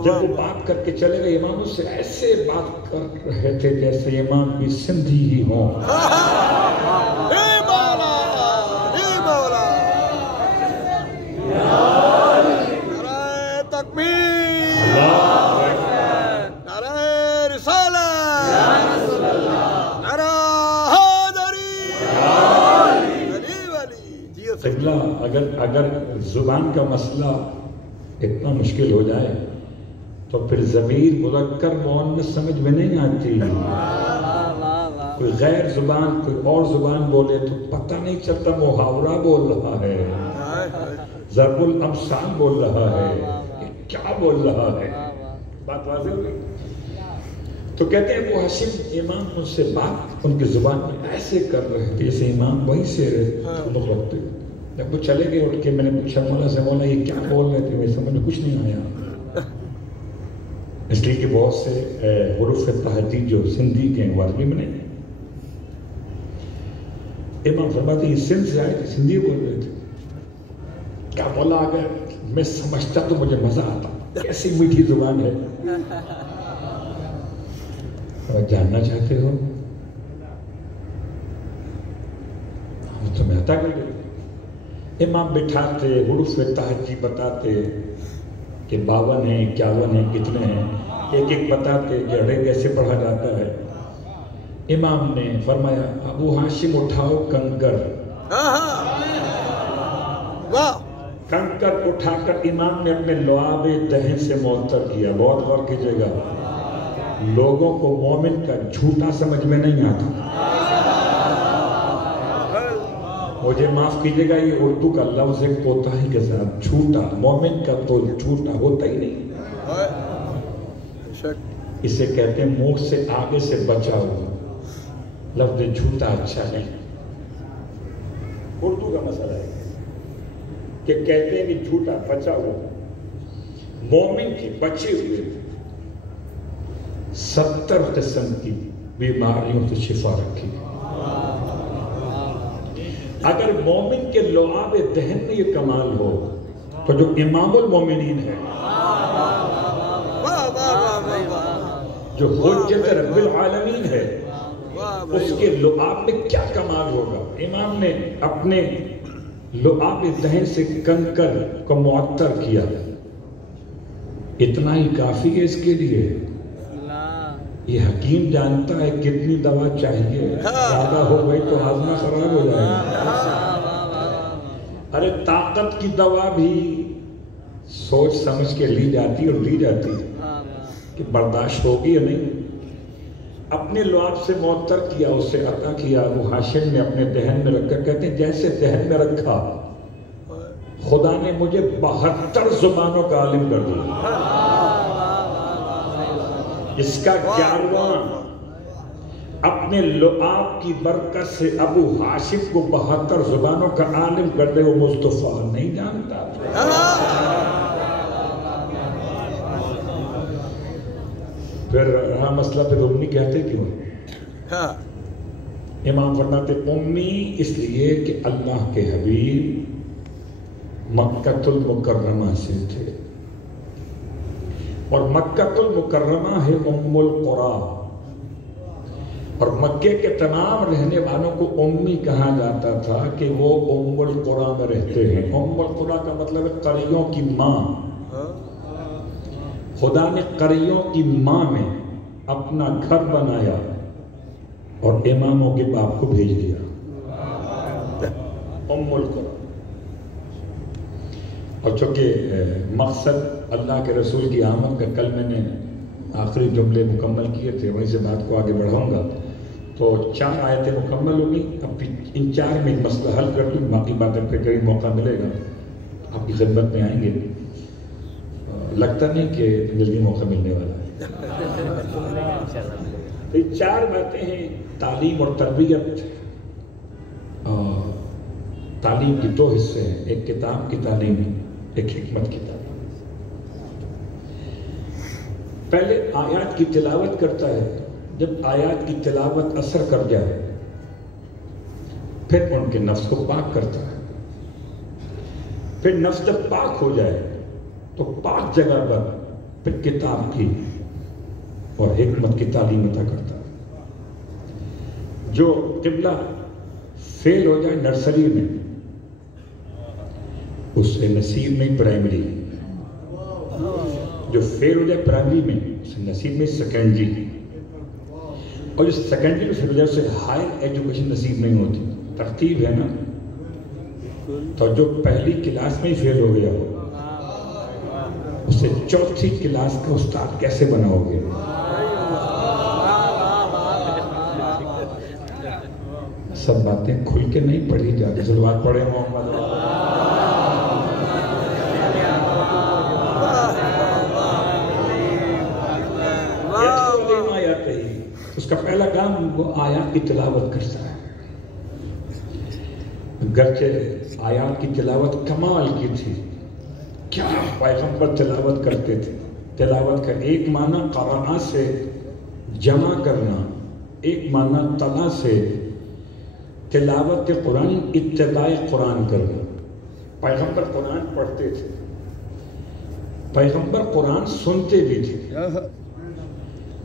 جب وہ بات کر کے چلے گئے، امام اس سے ایسے بات کر رہے تھے جیسے امام بھی سندھی ہی ہوں. اگر زبان کا مسئلہ اتنا مشکل ہو جائے تو پھر ضمیر مذکر مؤنث سمجھ میں نہیں آتی. کوئی غیر زبان کوئی اور زبان بولے تو پتہ نہیں چلتا محاورہ بول رہا ہے، ضرب الامثال بول رہا ہے، کیا بول رہا ہے. بات واضح ہو گئی. تو کہتے ہیں وہ ہاشم امام ان سے بات ان کی زبان میں ایسے کر رہے تھے جیسے امام وہیں سے تعلق رکھتے. جب وہ چلے گئے اٹھ کے میں نے پوچھا مولا سے مولا یہ کیا بول رہے تھے؟ میری سمجھ میں کچھ نہیں آیا، اس لیے کہ بہت سے حروف تہجی جو سندھی کے ہیں عربی میں نہیں. امام فرماتے یہ سندھ سے آئے تھے، سندھی بول رہے تھے. کیا مولا اگر میں سمجھتا تو مجھے مزہ آتا، کیسی میٹھی زبان ہے. جاننا چاہتے ہو؟ ہم تمہیں عطا کر دیتے. امام بٹھاتے حروف تہجی بتاتے کہ 52 ہیں 51 ہیں کتنے ہیں، ایک ایک بتاتے کہ اڑے کیسے پڑھا جاتا ہے. امام نے فرمایا ابو ہاشم اٹھاؤ کنکر. کنکر اٹھا کر امام نے اپنے لعاب دہن سے معطر کیا. بہت غور کیجیے گا، لوگوں کو مومن کا جھوٹا سمجھ میں نہیں آتا. مجھے معاف کیجیے گا یہ اردو کا لفظ ہے کوتاہی کے ساتھ، جھوٹا. مومن کا تو جھوٹا ہوتا ہی نہیں. اسے کہتے ہیں منہ سے آگے سے بچا ہوا. لفظ جھوٹا اچھا نہیں. اردو کا مسئلہ ہے کہ کہتے ہیں کہ جھوٹا بچا ہوا. مومن کے بچے ہوئے 70 قسم کی بیماریوں سے شفا رکھی. اگر مومن کے لعاب دہن میں یہ کمال ہو تو جو امام المومنین ہے، جو حجت رب العالمین ہے، اس کے لعاب میں کیا کمال ہوگا. امام نے اپنے لعاب دہن سے کنکر کو معطر کیا. اتنا ہی کافی ہے اس کے لیے. یہ حکیم جانتا ہے کتنی دوا چاہیے، زیادہ ہو گئی تو ہاضمہ خراب ہو جائے گا. ارے طاقت کی دوا بھی سوچ سمجھ کے لی جاتی اور دی جاتی ہے کہ برداشت ہوگی یا نہیں. اپنے لعاب سے معطر کیا، اسے عطا کیا. وہ ہاشم نے اپنے دہن میں رکھا. کہتے ہیں جیسے دہن میں رکھا خدا نے مجھے 72 زبانوں کا عالم کر دیا. اس کا 11واں اپنے لعاب کی برکت سے ابو ہاشم کو 72 زبانوں کا عالم کر دے. وہ مصطفیٰ نہیں جانتا. پھر رہا مسئلہ پھر امی کہتے کیوں؟ امام فرماتے امی اس لیے کہ اللہ کے حبیب مکۃ المکرمہ سے تھے، اور مکۃ المکرمہ ہے ام القریٰ، اور مکے کے تمام رہنے والوں کو امی کہا جاتا تھا کہ وہ ام القریٰ میں رہتے ہیں. ام القریٰ کا مطلب ہے قریوں کی ماں. خدا نے قریوں کی ماں میں اپنا گھر بنایا اور اماموں کے باپ کو بھیج دیا. ام القریٰ. اور چونکہ مقصد اللہ کے رسول کی آمد کا کل میں نے آخری جملے مکمل کیے تھے، وہیں سے بات کو آگے بڑھاؤں گا. تو 4 آیتیں مکمل ہوگی. اب ان 4 میں مسئلہ حل کر دوں، باقی باتیں پھر کہیں موقع ملے گا آپ کی خدمت میں آئیں گے. لگتا نہیں کہ جلدی موقع ملنے والا ہے. تو یہ 4 باتیں ہیں. تعلیم اور تربیت. تعلیم کی 2 حصے ہیں، ایک کتاب کی تعلیم، ایک حکمت کی تعلیم. پہلے آیات کی تلاوت کرتا ہے. جب آیات کی تلاوت اثر کر جائے پھر ان کے نفس کو پاک کرتا ہے. پھر نفس جب پاک ہو جائے تو پاک جگہ پر پھر کتاب کی اور حکمت کی تعلیم عطا کرتا ہے. جو قبلہ فیل ہو جائے نرسری میں اس سے نصیب میں پرائمری، جو فیل ہو جائے پرائمری میں اس سے نصیب میں سیکنڈری، اور جو سیکنڈری میں فیل ہو جائے اسے ہائر ایجوکیشن نصیب نہیں ہوتی. ترتیب ہے نا. تو جو پہلی کلاس میں ہی فیل ہو گیا ہو اسے 4تھی کلاس کا استاد کیسے بناؤ گے؟ سب باتیں کھل کے نہیں پڑھی جاتی. سلوات پڑھے محمد. وہ آیات کی تلاوت کرتا ہے، گرچہ آیات کی تلاوت کمال کی تھی، کیا پیغمبر تلاوت کرتے تھے۔ تلاوت کا ایک معنی قراءہ سے جمع کرنا، ایک معنی تلا سے تلاوت قرآن، اتباع قرآن کرنا۔ پیغمبر قرآن پڑھتے تھے، پیغمبر قرآن سنتے بھی تھے۔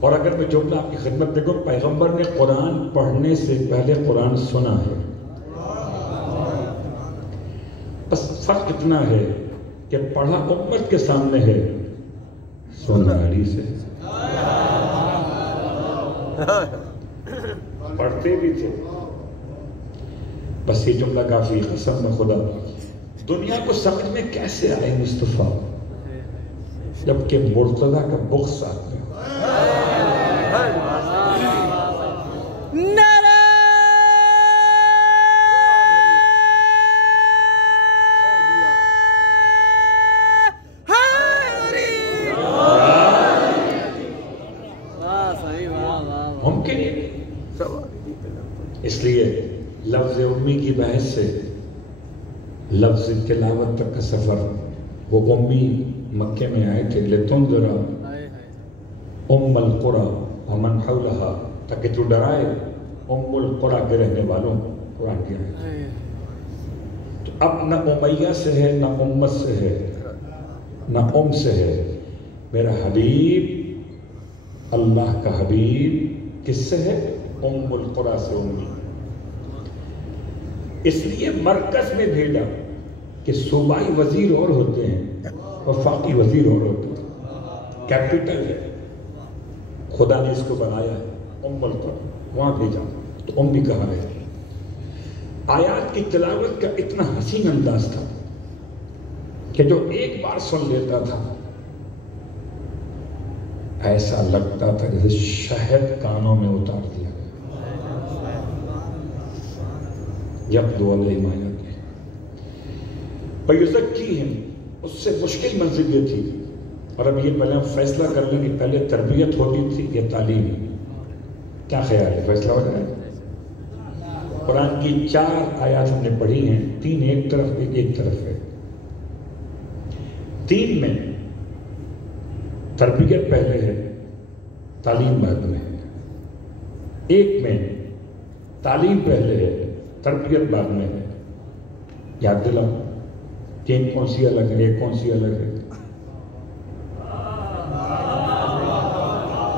اور اگر میں جملہ آپ کی خدمت دیکھوں، پیغمبر نے قرآن پڑھنے سے پہلے قرآن سنا ہے۔ بس فرق اتنا ہے کہ پڑھا امت کے سامنے ہے، سنا علی سے۔ پڑھتے بھی تھے، بس یہ جملہ کافی، قسم میں خدا۔ دنیا کو سمجھ میں کیسے آئے مصطفیٰ جبکہ مرتضیٰ کا بغض ساتھ میں ہو۔ ممکن ہی نہیں۔ اس لیے لفظ امی کی بحث سے لفظ تلاوت تک کا سفر، وہ امی مکے میں آئے تھے، لِتُنذِرَ ام القریٰ ومن حولہا، تاکہ تو ڈرائے ام القریٰ کے رہنے والوں۔ قرآن کی آیت۔ تو اب نہ امیہ سے ہے، نہ امت سے ہے، نہ ام سے ہے۔ میرا حبیب، اللہ کا حبیب کس سے ہے؟ ام القریٰ سے، امی۔ اس لیے مرکز میں بھیجا کہ صوبائی وزیر اور ہوتے ہیں، وفاقی وزیر اور ہوتے ہیں، کیپٹل ہے، خدا نے اس کو بنایا ہے ام القریٰ، وہاں بھیجا۔ تو ام بھی کہا ہے۔ آیات کی تلاوت کا اتنا حسین انداز تھا کہ جو ایک بار سن لیتا تھا ایسا لگتا تھا جیسے شہد کانوں میں اتار دیا گیا۔ یبدو علیہم آیاتہ ویزکیہم، اس سے مشکل منزل یہ تھی۔ اور اب یہ پہلے ہم فیصلہ کر لیں کہ پہلے تربیت ہوتی تھی یا تعلیم؟ کیا خیال ہے؟ فیصلہ ہو جائے۔ قرآن کی 4 آیات ہم نے پڑھی ہیں، 3 ایک طرف، ایک طرف ہے۔ 3 میں تربیت پہلے ہے، تعلیم بعد میں ہے۔ 1 میں تعلیم پہلے ہے، تربیت بعد میں ہے۔ یاد دلاؤ، 3 کون سی الگ ہے، 1 کون سی الگ ہے؟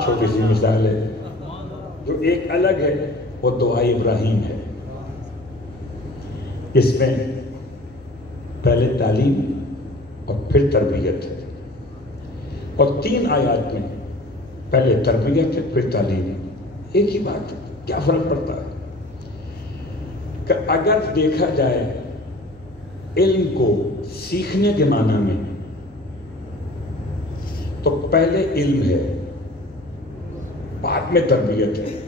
چھوٹی سی مثال ہے، جو ایک الگ ہے وہ دعائے ابراہیم ہے۔ اس میں پہلے تعلیم اور پھر تربیت ہے، اور 3 آیات میں پہلے تربیت ہے پھر تعلیم۔ ایک ہی بات ہے، کیا فرق پڑتا ہے کہ اگر دیکھا جائے علم کو سیکھنے کے معنی میں تو پہلے علم ہے بعد میں تربیت ہے،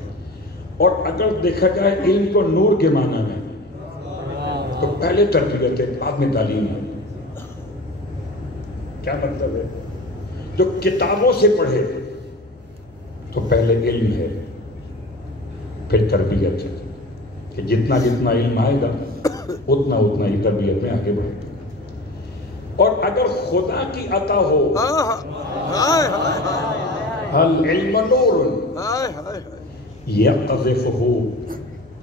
اور اگر دیکھا جائے علم کو نور کے معنی میں تو پہلے تربیت ہے بعد میں تعلیم ہے۔ کیا مطلب ہے؟ جو کتابوں سے پڑھے تو پہلے علم ہے پھر تربیت ہے، کہ جتنا جتنا علم آئے گا اتنا اتنا ہی تربیت میں آگے بڑھے گا۔ اور اگر خدا کی عطا ہو، العلم نور یقذفہ،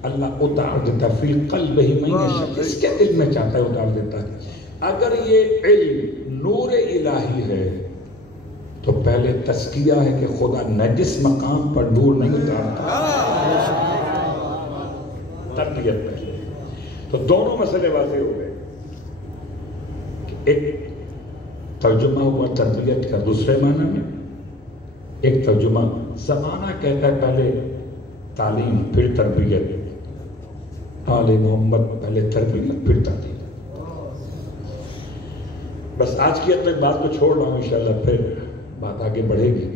اللہ اتار دیتا فی قلبہ من یشاء، اس کے دل میں چاہتا ہے اتار دیتا ہے۔ اگر یہ علم نور الہی ہے تو پہلے تزکیہ ہے کہ خدا نجس مقام پر نور نہیں اتارتا، تربیت پہلے۔ تو دونوں مسئلے واضح ہو گئے کہ ایک ترجمہ ہوا تربیت کا دوسرے معنی میں، ایک ترجمہ زمانہ کہتا ہے پہلے تعلیم پھر تربیت، آل محمد پہلے تربیت پھر تعلیم۔ بس آج کی اب تک بات کو چھوڑ رہا ہوں، انشاءاللہ پھر بات آگے بڑھے گی۔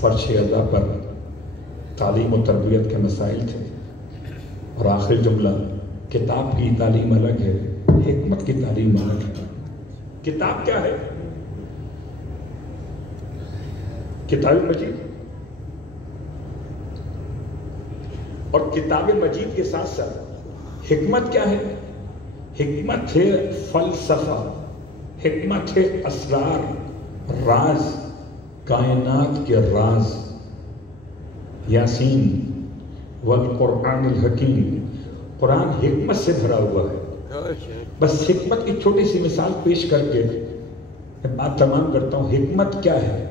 فرش ادا پر تعلیم و تربیت کے مسائل تھے، اور آخری جملہ، کتاب کی تعلیم الگ ہے، حکمت کی تعلیم الگ ہے۔ کتاب کیا ہے؟ کتاب مجید اور کتاب مجید کے ساتھ ساتھ حکمت کیا ہے؟ حکمت ہے فلسفہ، حکمت ہے اسرار، راز، کائنات کے راز۔ یاسین والقرآن الحکیم، قرآن حکمت سے بھرا ہوا ہے۔ بس حکمت کی چھوٹی سی مثال پیش کر کے میں بات تمام کرتا ہوں۔ حکمت کیا ہے؟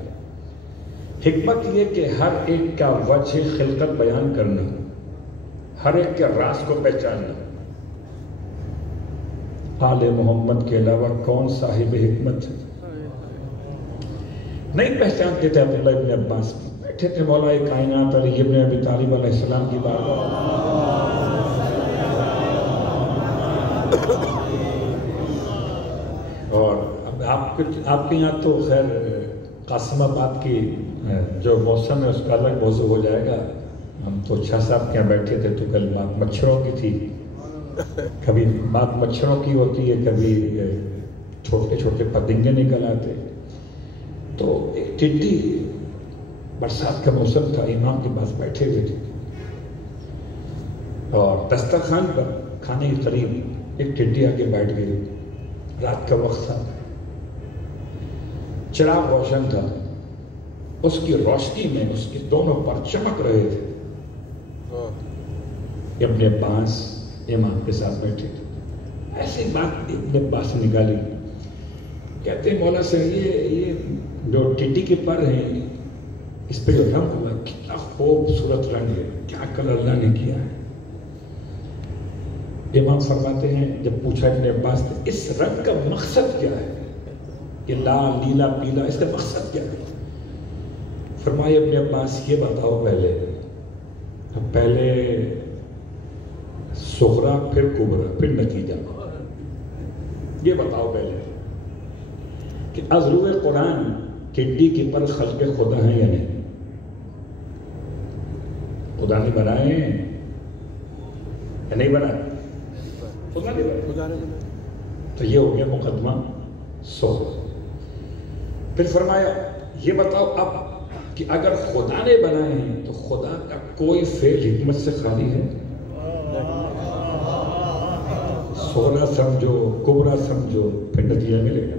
حکمت یہ کہ ہر ایک کا وجہ خلقت بیان کرنا، ہر ایک کے راز کو پہچاننا۔ آل محمد کے علاوہ کون صاحب حکمت ہے؟ نہیں پہچانتے تھے عبداللہ ابن عباس، بیٹھے تھے مولا کائنات علی ابن ابی طالب علیہ السلام کی بارگاہ، اور آپ کے یہاں تو خیر قاسم آباد کی جو موسم ہے اس کا الگ موضوع ہو جائے گا۔ ہم تو شاہ صاحب کے یہاں بیٹھے تھے تو کل بات مچھروں کی تھی، کبھی بات مچھروں کی ہوتی ہے، کبھی چھوٹے چھوٹے پتنگے نکل آتے۔ تو ایک ٹڈی، برسات کا موسم تھا، امام کے پاس بیٹھے ہوئے تھے اور دسترخوان پر کھانے کے قریب ایک ٹڈی آ کے بیٹھ گئی۔ رات کا وقت تھا، چراغ روشن تھا، اس کی روشنی میں اس کے دونوں پر چمک رہے تھے۔ ابن عباس امام کے ساتھ بیٹھے تھے، ایسی بات ابن عباس نے نکالی، کہتے ہیں مولا صاحب یہ جو ٹڈی کے پر ہیں اس پہ جو رنگ ہوا کتنا خوبصورت رنگ ہے، کیا کلر اللہ نے کیا ہے۔ امام فرماتے ہیں جب پوچھا ابن عباس نے اس رنگ کا مقصد کیا ہے، یہ لال نیلا پیلا، اس کا مقصد کیا ہے؟ فرمایا ابن عباس یہ بتاؤ پہلے صغرا پھر کبرا پھر نتیجہ، یہ بتاؤ پہلے کہ ازرو قرآن ٹڈی کے پر خلق خدا ہیں یا نہیں؟ خدا نے بنائے ہیں یا نہیں بنائے؟ خدا نے بنائے۔ تو یہ ہو گیا مقدمہ صغرا۔ پھر فرمایا یہ بتاؤ اب کہ اگر خدا نے بنائے ہیں تو خدا کا کوئی فعل حکمت سے خالی ہے؟ صغرا سمجھو، کبرا سمجھو، پھر نتیجہ ملے گا۔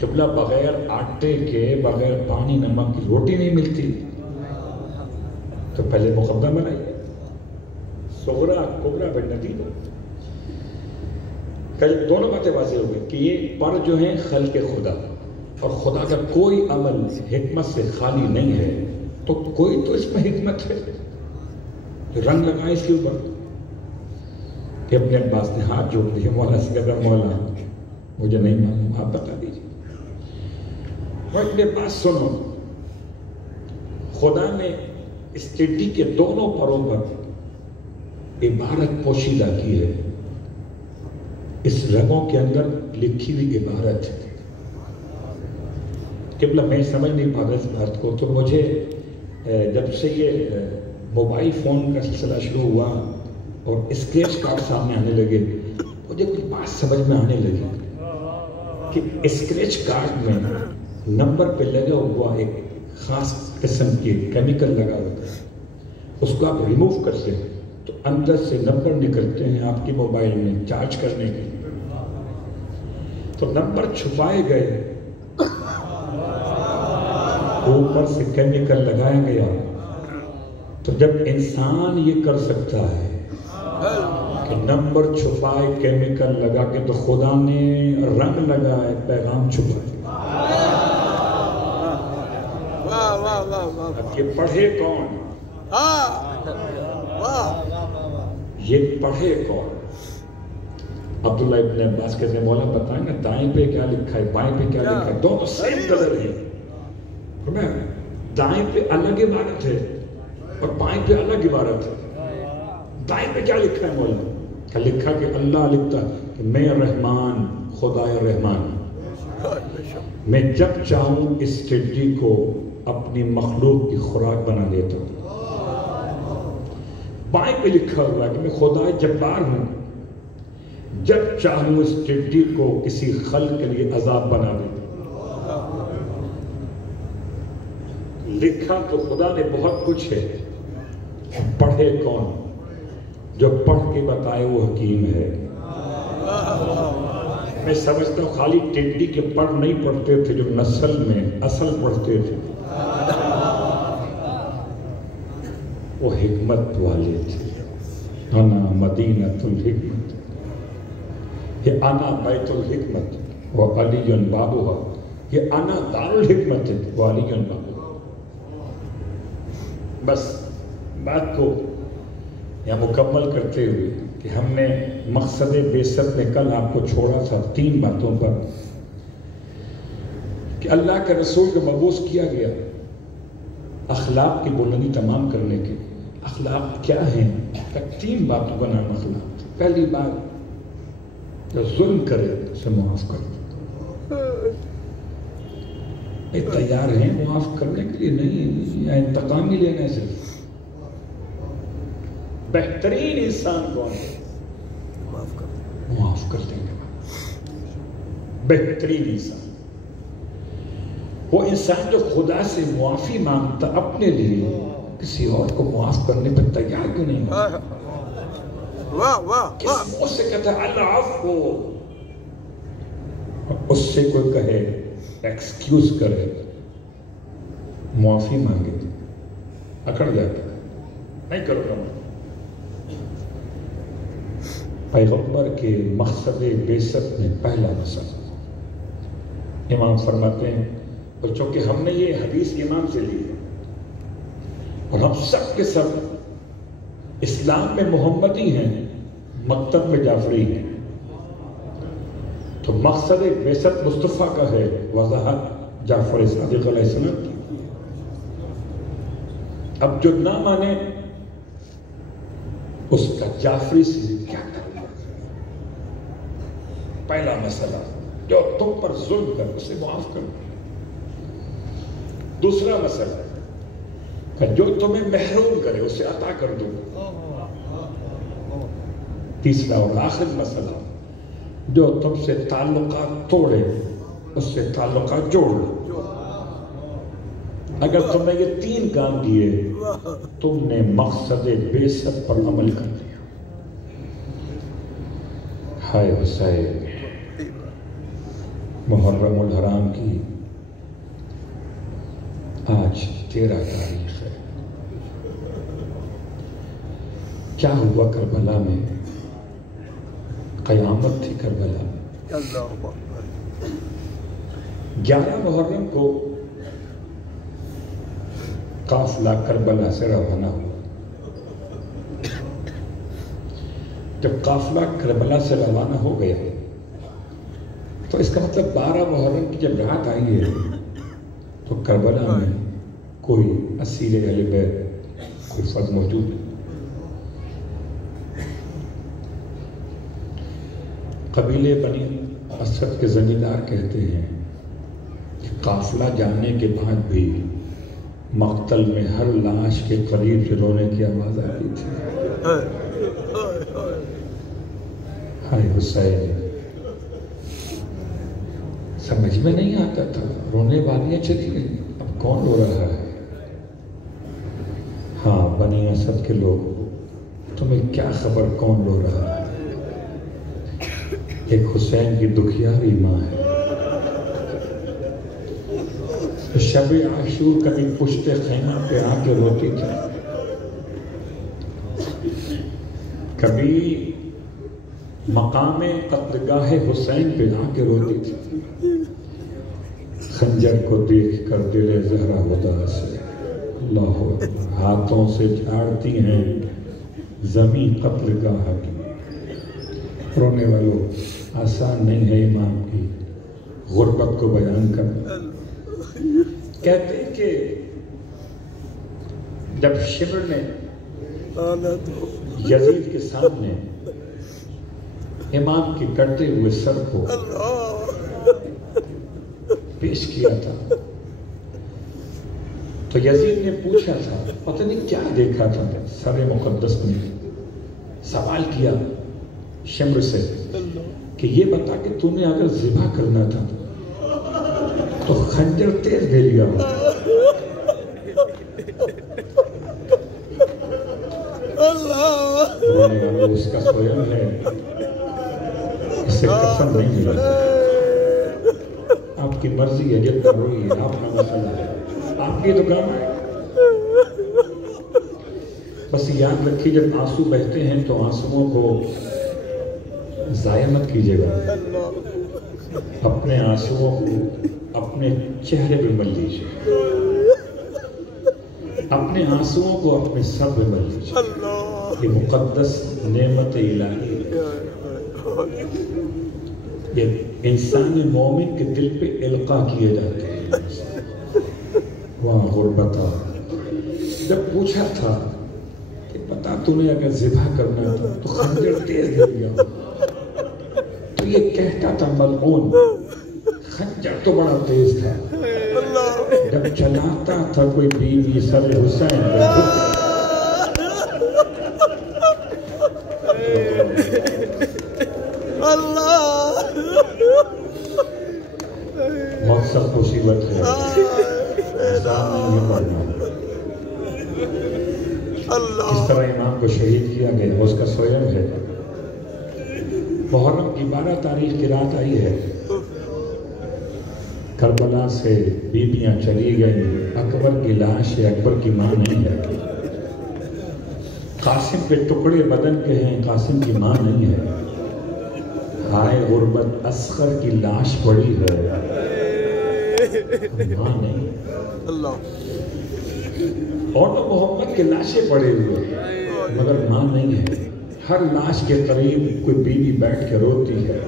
قبلہ بغیر آٹے کے، بغیر پانی نمک کی روٹی نہیں ملتی، تو پہلے مقدمہ بنائیے، صغرا کبرا پھر نتیجہ۔ کل دونوں باتیں واضح ہو گئی کہ یہ پر جو ہیں خلق خدا، اور خدا کا کوئی عمل حکمت سے خالی نہیں ہے، تو کوئی تو اس میں حکمت ہے۔ رنگ لگائیں اس کے اوپر۔ کہ ابن عباس نے ہاتھ جوڑ دیے، مولا سے کہتا مولا مجھے نہیں معلوم، آپ بتا دیجیے۔ ابن عباس سنو، خدا نے اس ٹڈی کے دونوں پروں پر عبارت پوشیدہ کی ہے، اس رگوں کے اندر لکھی ہوئی عبارت ہے۔ قبلہ میں سمجھ نہیں پا رہا اس بات کو، تو مجھے جب سے یہ موبائل فون کا سلسلہ شروع ہوا اور اسکریچ کارڈ سامنے آنے لگے، مجھے کچھ بات سمجھ میں آنے لگی کہ اسکریچ کارڈ میں نمبر پہ لگا ہوا ایک خاص قسم کے کیمیکل لگا ہوتا ہے، اس کو آپ ریموو کرتے ہیں تو اندر سے نمبر نکلتے ہیں آپ کے موبائل میں چارج کرنے کے، تو نمبر چھپائے گئے، اوپر سے کیمیکل لگایا گیا۔ تو جب انسان یہ کر سکتا ہے کہ نمبر چھپائے کیمیکل لگا کے، تو خدا نے رنگ لگائے پیغام چھپائے۔ اب یہ پڑھے کون؟ یہ پڑھے کون؟ عبداللہ ابن عباس کہتے ہیں مولا بتائیں نا دائیں پہ کیا لکھا ہے، بائیں پہ کیا لکھا ہے، دونوں سیم کلر ہیں۔ دائیں پہ الگ عبارت ہے اور بائیں پہ الگ عبارت ہے۔ دائیں پہ کیا لکھا ہے مولا؟ کیا لکھا کہ اللہ لکھتا کہ میں رحمان، خدا رحمان، میں جب چاہوں اس ٹڈی کو اپنی مخلوق کی خوراک بنا دیتا ہوں۔ بائیں پہ لکھا ہوا کہ میں خدا جبار ہوں، جب چاہوں اس ٹڈی کو کسی خلق کے لیے عذاب بنا دیتا ہوں۔ لکھا تو خدا نے بہت کچھ ہے، پڑھے کون؟ جو پڑھ کے بتائے وہ حکیم ہے۔ میں سمجھتا ہوں خالی ٹنڈی کے پڑھ نہیں پڑھتے تھے جو نسل میں اصل پڑھتے تھے، وہ حکمت والے تھے۔ انا مدینۃ الحکمت، یہ انا بیت الحکمت و علی بابھا، یہ انا دار الحکمت و علی بابھا۔ بس بات کو یا مکمل کرتے ہوئے کہ ہم نے مقصد بعثت میں کل آپ کو چھوڑا تھا 3 باتوں پر، کہ اللہ کے رسول کو مبعوث کیا گیا اخلاق کی بلندی تمام کرنے کے۔ اخلاق کیا ہیں؟ 3 باتوں کا نام اخلاق۔ پہلی بات، جو ظلم کرے اسے معاف کرو۔ یہ تیار ہیں معاف کرنے کے لیے، نہیں یا انتقام ہی لینا ہے صرف۔ بہترین انسان کون ہے؟ معاف کر دیں گے۔ بہترین انسان وہ انسان جو خدا سے معافی مانگتا اپنے لیے، کسی اور کو معاف کرنے پر تیار کیوں نہیں ہوتا؟ کس منہ سے کہتا ہے العفو، اس سے کوئی کہے ایکسکیوز کرے، معافی مانگے، اکڑ جاتا ہے، نہیں کرو گا۔ پیغمبر کے مقصد بعثت میں پہلا مسئلہ، امام فرماتے ہیں، اور چونکہ ہم نے یہ حدیث امام سے لی ہے اور ہم سب کے سب اسلام میں محمدی ہیں، مکتب میں جعفری ہیں، تو مقصد بعثت مصطفیٰ کا ہے، وضاحت جعفر صادق علیہ السلام کی۔ اب جو نہ مانے اس کا جعفری سے کیا کرنا؟ پہلا مسئلہ، جو تم پر ظلم کر اسے معاف کرو۔ دوسرا مسئلہ کہ جو تمہیں محروم کرے اسے عطا کر دو۔ تیسرا اور آخر مسئلہ، جو تم سے تعلقات توڑے اس سے تعلقات جوڑ لو۔ اگر تم نے یہ 3 کام کیے تم نے مقصد بعثت پر عمل کر لیا۔ ہائے حسین، محرم الحرام کی آج 13 تاریخ ہے۔ کیا ہوا کربلا میں؟ قیامت تھی کربلا میں۔ 11 محرم کو قافلہ کربلا سے روانہ ہوا۔ جب قافلہ کربلا سے روانہ ہو گیا تو اس کا مطلب 12 محرم کی جب رات آئی ہے تو کربلا میں کوئی اسیر اہل بیت، کوئی فرد موجود ہے۔ قبیلے بنی اسد کے زمیندار کہتے ہیں کہ قافلہ جانے کے بعد بھی مقتل میں ہر لاش کے قریب سے رونے کی آواز آتی تھی۔ ہائے حسین، سمجھ میں نہیں آتا تھا، رونے والیاں چلی گئی، اب کون رو رہا ہے؟ ہاں بنی اسد کے لوگ، تمہیں کیا خبر کون رو رہا ہے؟ ایک حسین کی دکھیاری ماں ہے، شب عاشور کبھی پشت خیمہ پہ آ کے روتی تھی، کبھی مقام قتلگاہ حسین پہ آ کے روتی تھی۔ خنجر کو دیکھ کر دل زہرا اداس ہے، اللہ اکبر، ہاتھوں سے جھاڑتی ہیں زمین قتلگاہ کی۔ رونے والوں، آسان نہیں ہے امام کی غربت کو بیان کرنا۔ کہتے ہیں کہ جب شمر نے یزید کے سامنے امام کے کٹتے ہوئے سر کو پیش کیا تھا تو یزید نے پوچھا تھا، پتہ نہیں کیا دیکھا تھا، سر مقدس نے سوال کیا شمر سے کہ یہ بتا کہ تو نے اگر ذبح کرنا تھا تو خنجر تیز دے لیا ہوتا، رونے والا اس کا سویم ہے، اسے کفن نہیں ملا۔ آپ کی مرضی ہے، جتنا روئیے، آپ کا مسئلہ ہے، آپ کی تو کام ہے۔ بس یاد رکھیے جب آنسو بہتے ہیں تو آنسوؤں کو ضائع مت کیجیے گا، اپنے آنسوؤں کو اپنے چہرے پہ مل لیجیے، اپنے آنسوؤں کو اپنے سر پہ مل لیجیے۔ یہ مقدس نعمت الہی یہ انسانی مومن کے دل پہ القاء کیے جاتے ہیں۔ وہاں غربتہ جب پوچھا تھا کہ پتا تو نے اگر ذبح کرنا تھا تو خنجر تیز دے دیا، تو یہ کہتا تھا ملعون، خنجر تو بڑا تیز تھا، جب چلاتا تھا کوئی بیوی سر حسین پر بہت سخت مصیبت ہے، انسان نہیں پڑھنا۔ اس طرح امام کو شہید کیا گیا، اس کا سویم ہے۔ محرم کی 12 تاریخ کی رات آئی ہے، کربلا سے بیبیاں چلی گئیں، اکبر کی لاش ہے، اکبر کی ماں نہیں ہے۔ قاسم کے ٹکڑے بدن کے ہیں، قاسم کی ماں نہیں ہے۔ ہائے غربت، اصغر کی لاش پڑی ہے، ماں نہیں۔ اور تو محمد کے لاشیں پڑے ہوئے مگر ماں نہیں ہے۔ ہر لاش کے قریب کوئی بیوی بیٹھ کے روتی ہے۔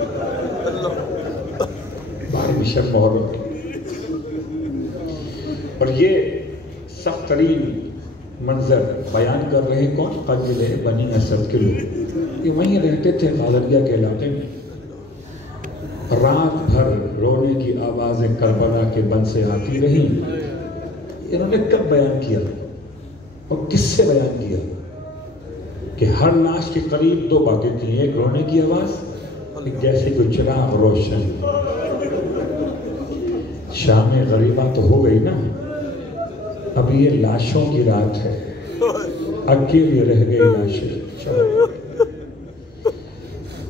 12 شب محرم کی، اور یہ سخت ترین منظر بیان کر رہے کون؟ قبیلے بنی اسد کے لوگ۔ یہ وہیں رہتے تھے غالریہ کے علاقے میں۔ رات بھر رونے کی آوازیں کربلا کے بن سے آتی رہیں۔ انہوں نے کب بیان کیا اور کس سے بیان کیا کہ ہر لاش کے قریب 2 باتیں تھیں، ایک رونے کی آواز، ایک جیسے کوئی چراغ روشن۔ شام غریبہ تو ہو گئی نا، اب یہ لاشوں کی رات ہے، اکیلی رہ گئی لاشیں۔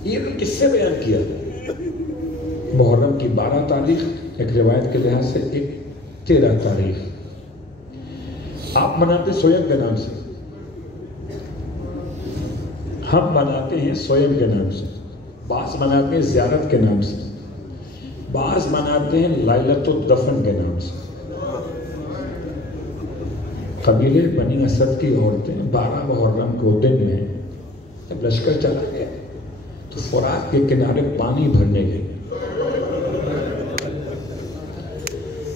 یہ کس سے بیان کیا؟ محرم کی 12 تاریخ، ایک روایت کے لحاظ سے ایک 13 تاریخ۔ آپ مناتے سویم کے نام سے، ہم مناتے ہیں سویم کے نام سے، بعض مناتے ہیں زیارت کے نام سے، بعض مناتے ہیں لیلۃ الدفن کے نام سے۔ قبیلے بنی اسد کی عورتیں 12 محرم کو دن میں جب لشکر چلا گیا تو فرات کے کنارے پانی بھرنے گئے،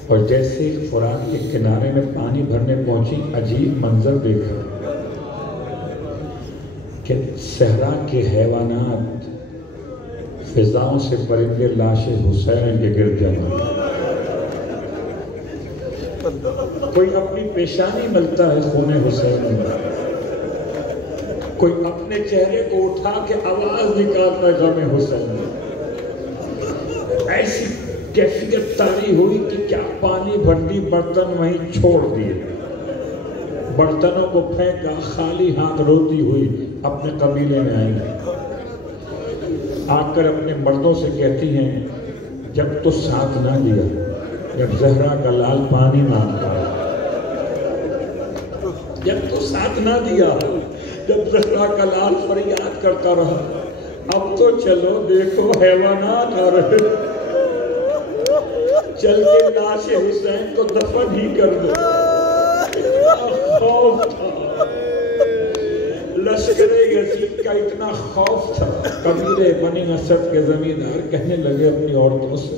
اور جیسے ہی فرات کے کنارے میں پانی بھرنے پہنچی، عجیب منظر دیکھا کہ صحرا کے حیوانات، فضاؤں سے پرندے لاش حسین کے گرد جمع، کوئی اپنی پیشانی ملتا ہے خون حسین میں، کوئی اپنے چہرے کو اٹھا کے آواز نکالتا ہے غم حسین میں۔ ایسی کیفیت طاری ہوئی کہ کیا پانی بھر دی، برتن وہیں چھوڑ دیے، برتنوں کو پھینکا، خالی ہاتھ روتی ہوئی اپنے قبیلے میں آئی، آ کر اپنے مردوں سے کہتی ہیں جب تو ساتھ نہ دیا، جب زہرا کا لال پانی مانگتا، جب تو ساتھ نہ دیا، جب زہرا کا لال فریاد کرتا رہا، اب تو چلو دیکھو حیوانات آ رہے، چل کے لاش حسین کو دفن ہی کر دو۔ اتنا خوف تھا لشکر یزید کا، اتنا خوف تھا۔ قبیلے بنی اسد کے زمیندار کہنے لگے اپنی عورتوں سے،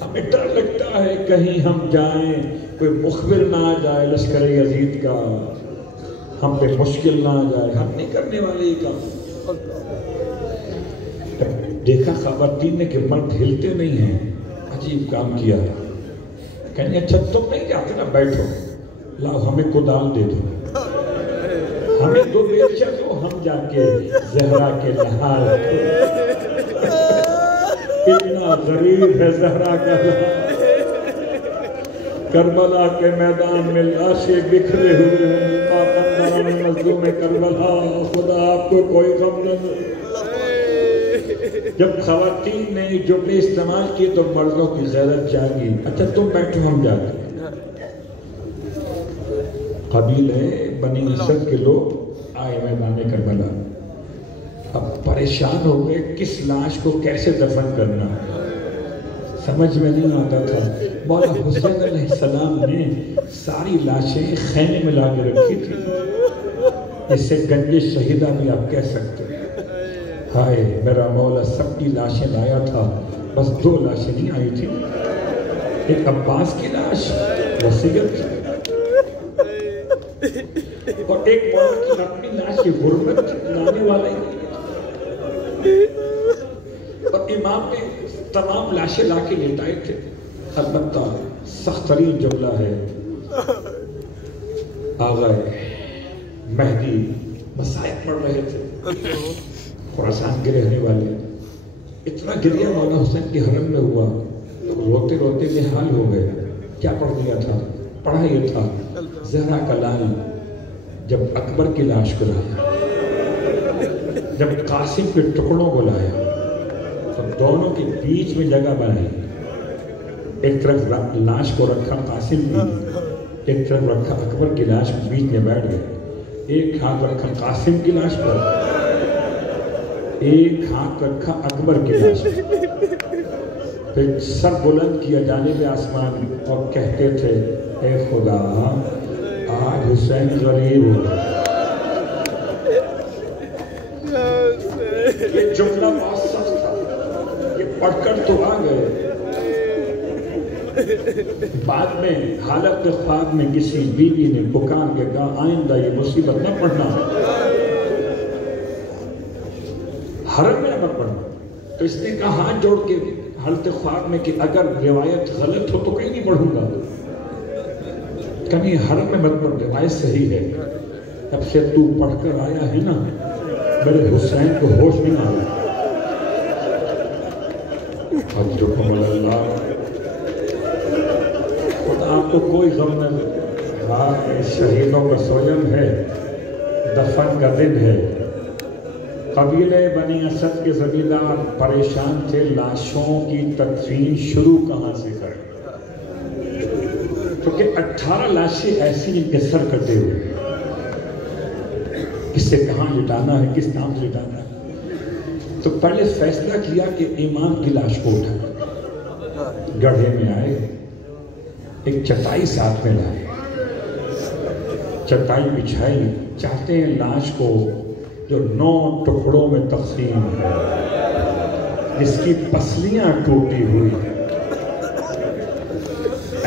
ہمیں ڈر لگتا ہے کہیں ہم جائیں کوئی مخبر نہ آ جائے لشکر یزید کا، ہم پہ مشکل نہ آ جائے، ہم نہیں کرنے والے یہ کام۔ دیکھا خواتین نے کہ مرد ہلتے نہیں ہیں، عجیب کام کیا۔ کہنے اچھا تم نہیں جاتے نا، بیٹھو، لاؤ ہمیں کدال دے دو، ہمیں 2 بیلچہ دو، ہم جا کے زہرا کے لحاظ، اتنا غریب ہے زہرا کا لحاظ، کربلا کے میدان میں لاشیں بکھرے ہوئے ہیں، مظلوم کربلا، خدا آپ کو کوئی غم نہ دے۔ جب خواتین نے جملے استعمال کیے تو مردوں کی غیرت جاگی۔ اچھا تم بیٹھو، ہم جاتے ہیں۔ قبیلے بنی اسد کے لوگ آئے میدان کربلا، اب پریشان ہو گئے کس لاش کو کیسے دفن کرنا، سمجھ میں نہیں آتا تھا۔ مولا حسین علیہ السلام نے ساری لاشیں خیمے میں لا کے رکھی تھی، اس سے گنج شہیدہ بھی آپ کہہ سکتے ہیں۔ ہائے میرا مولا سب کی لاشیں لایا تھا، بس 2 لاشیں نہیں آئی تھی، ایک عباس کی لاش وصیت اور ایک مولا کی اپنی لاش کی غربت لانے والا ہی نہیں، اور امام نے تمام لاشیں لا کے لٹائے تھے۔ البتہ سخت ترین جملہ ہے، آغا مہدی مسائب پڑھ رہے تھے، خراسان کے رہنے والے، اتنا گریہ مولا حسین کے حرم میں ہوا، روتے روتے بے حال ہو گئے۔ کیا پڑھ دیا تھا؟ پڑھا یہ تھا، زہرا کا لال جب اکبر کی لاش کو لایا، جب قاسم کے ٹکڑوں کو لایا تو دونوں کے بیچ میں جگہ بنائی، ایک طرف لاش کو رکھا قاسم کی، ایک طرف رکھا اکبر کی لاش، بیچ میں بیٹھ گئے، ایک ہاتھ رکھا قاسم کی لاش پر، ایک ہاتھ رکھا اکبر کی لاش پر، پھر سر بلند کیا جانب آسمان اور کہتے تھے اے خدا آج حسین غریب ہو گیا۔ یہ جملہ بہت سخت تھا، یہ پڑھ کر تو آ گئے، بعد میں حالت خواب میں کسی بیوی نے پکار کے کہا آئندہ یہ مصیبت نہ پڑھنا، حرم میں مت پڑھنا۔ تو اس نے کہا ہاتھ جوڑ کے حالت خواب میں کہ اگر روایت غلط ہو تو کہیں نہیں پڑھوں گا، کہیں حرم میں مت پڑھ، روایت صحیح ہے۔ تب سے تو پڑھ کر آیا ہے نا، میرے حسین کو ہوش میں نہ آیا۔ حضرکم اللہ، خدا آپ کو کوئی غم نہ دے۔ ہاں شہیدوں کا سوجن ہے، دفن کا دن ہے۔ قبیلے بنی اسد کے زمیندار پریشان تھے، لاشوں کی تدفین شروع کہاں سے کریں، کیونکہ 18 لاشیں ایسی جن کے سر کٹے ہوئے ہیں، کس سے کہاں لٹانا ہے، کس نام سے لٹانا ہے۔ تو پہلے فیصلہ کیا کہ امام کی لاش کو اٹھا، گڑھے میں آئے، ایک چٹائی ساتھ میں لائے، چٹائی بچھائی، چاہتے ہیں لاش کو جو 9 ٹکڑوں میں تقسیم ہے، جس کی پسلیاں ٹوٹی ہوئی ہیں،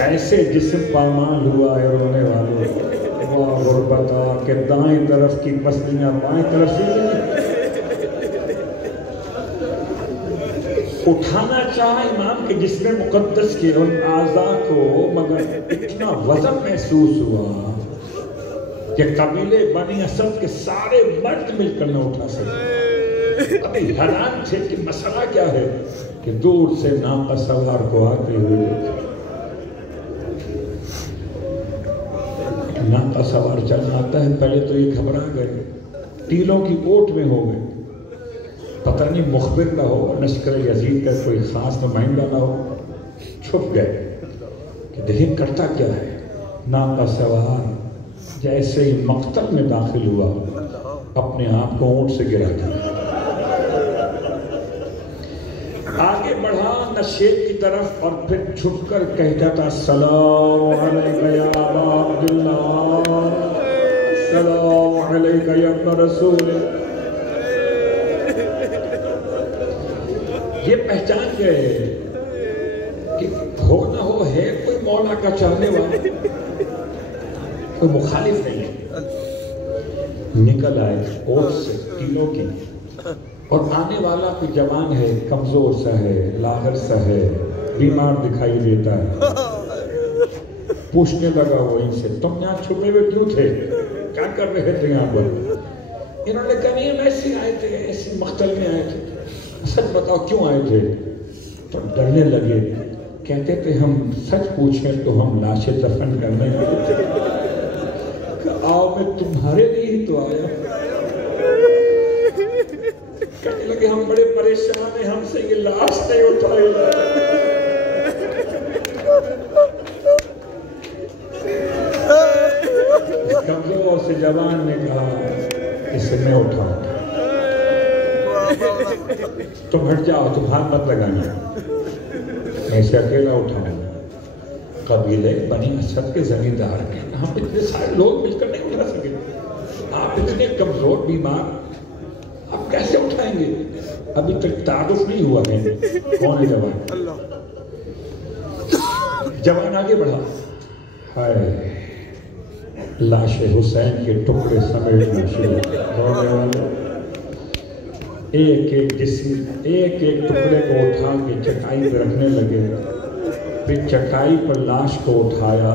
ایسے جسم پامال ہوا ہے رونے والوں، واہ غربتا کہ دائیں طرف کی پسلیاں بائیں طرف سے اٹھانا چاہا امام کے جسم مقدس کے ان اعضاء کو، مگر اتنا وزن محسوس ہوا کہ قبیلے بنی اسد کے سارے مرد مل کر نہ اٹھا سکے۔ ابھی حیران تھے کہ مسئلہ کیا ہے، کہ دور سے ناقہ سوار کو آتے ہوئے ناقہ سوار چلنا آتا ہے، پہلے تو یہ گھبرا گئے، ٹیلوں کی اوٹ میں ہو گئے، پتہ نہیں مخبر نہ ہو، لشکر یزید کا کوئی خاص نمائندہ نہ ہو، چھپ گئے کہ دیکھیں کرتا کیا ہے۔ ناقہ سوار جیسے ہی مقتل میں داخل ہوا، اپنے آپ کو اونٹ سے گرا دیا، آگے بڑھا نشیب کی طرف اور پھر چھپ کر کہتا تھا السلام علیکہ یا ابا عبداللہ، السلام علیکہ یا ابن رسول۔ یہ پہچان گئے کہ ہو نہ ہو ہے کوئی مولا کا چاہنے والا، کوئی مخالف نہیں ہے۔ نکل آئے اوٹ سے تینوں کی، اور آنے والا کوئی جوان ہے، کمزور سا ہے، لاغر سا ہے، بیمار دکھائی دیتا ہے۔ پوچھنے لگا وہ ان سے تم یہاں چھپے ہوئے کیوں تھے، کیا کر رہے تھے یہاں پر؟ انہوں نے کہا نہیں ہم ایسے آئے تھے، ایسے مقتل میں آئے تھے۔ سچ بتاؤ کیوں آئے تھے؟ تو ڈرنے لگے کہتے تھے ہم سچ پوچھیں تو ہم لاشیں دفن کرنے کے آؤ میں تمہارے لیے ہی تو آیا. کہنے لگے ہم بڑے پریشان ہیں, ہم سے یہ لاش نہیں اٹھائے. کمزور سے جوان نے کہا اسے میں اٹھاؤں. تم ہٹ جاؤ, تم ہاتھ مت لگانا, میں اسے اکیلا اٹھاؤں. قبیلے بنی اسد کے زمیندار ہیں, ہم اتنے سارے لوگ مل کر نہیں اٹھا سکے. آپ اتنے کمزور بیمار, آپ کیسے اٹھائیں گے؟ ابھی تک تعارف نہیں ہوا ہے کون ہے جوان. جوان آگے بڑھا, ہائے لاش حسین کے ٹکڑے سمیٹنا شروع. ایک ایک جسم, ایک ایک ٹکڑے کو اٹھا کے چٹائی پہ رکھنے لگے. پھر چٹائی پر لاش کو اٹھایا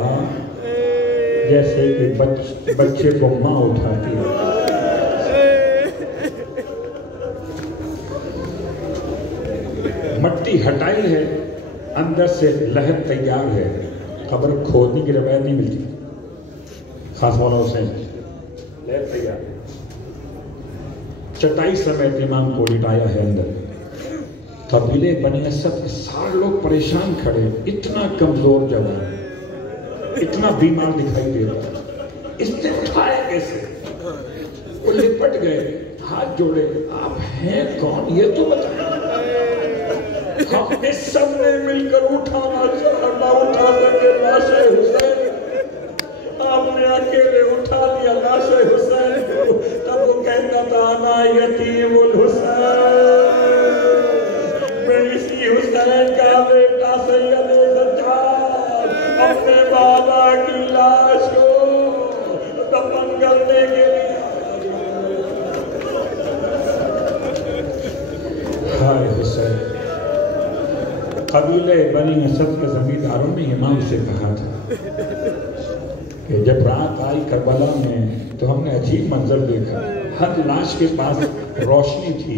جیسے کہ بچے کو ماں اٹھاتی ہے. مٹی ہٹائی ہے, اندر سے لحد تیار ہے. قبر کھودنے کی روایت نہیں ملتی. خاص مولانا حسین لحد تیار, چٹائی سمیت امام کو لٹایا ہے اندر. قبیلے بنی اسد کے سارے لوگ پریشان کھڑے. اتنا کمزور جوان, اتنا بیمار دکھائی دے رہا, اس نے اٹھائے کیسے؟ وہ لپٹ گئے, ہاتھ جوڑے, آپ ہیں کون یہ تو بتائیں. ہم نے سب نے مل کر اٹھانا چاہا, نہ اٹھا سکے لاش حسین. آپ نے اکیلے اٹھا لیا لاش حسین کو. تب وہ کہتا تھا انا یتیم الحسین, میں اسی حسین کا بیٹا سید سجاد اپنے بابا کی لاش کو دفن کرنے کے لیے. ہائے حسین. قبیلے بنی اسد کے زمینداروں نے امام سے کہا تھا کہ جب رات آئی کربلا میں تو ہم نے عجیب منظر دیکھا. ہر لاش کے پاس روشنی تھی,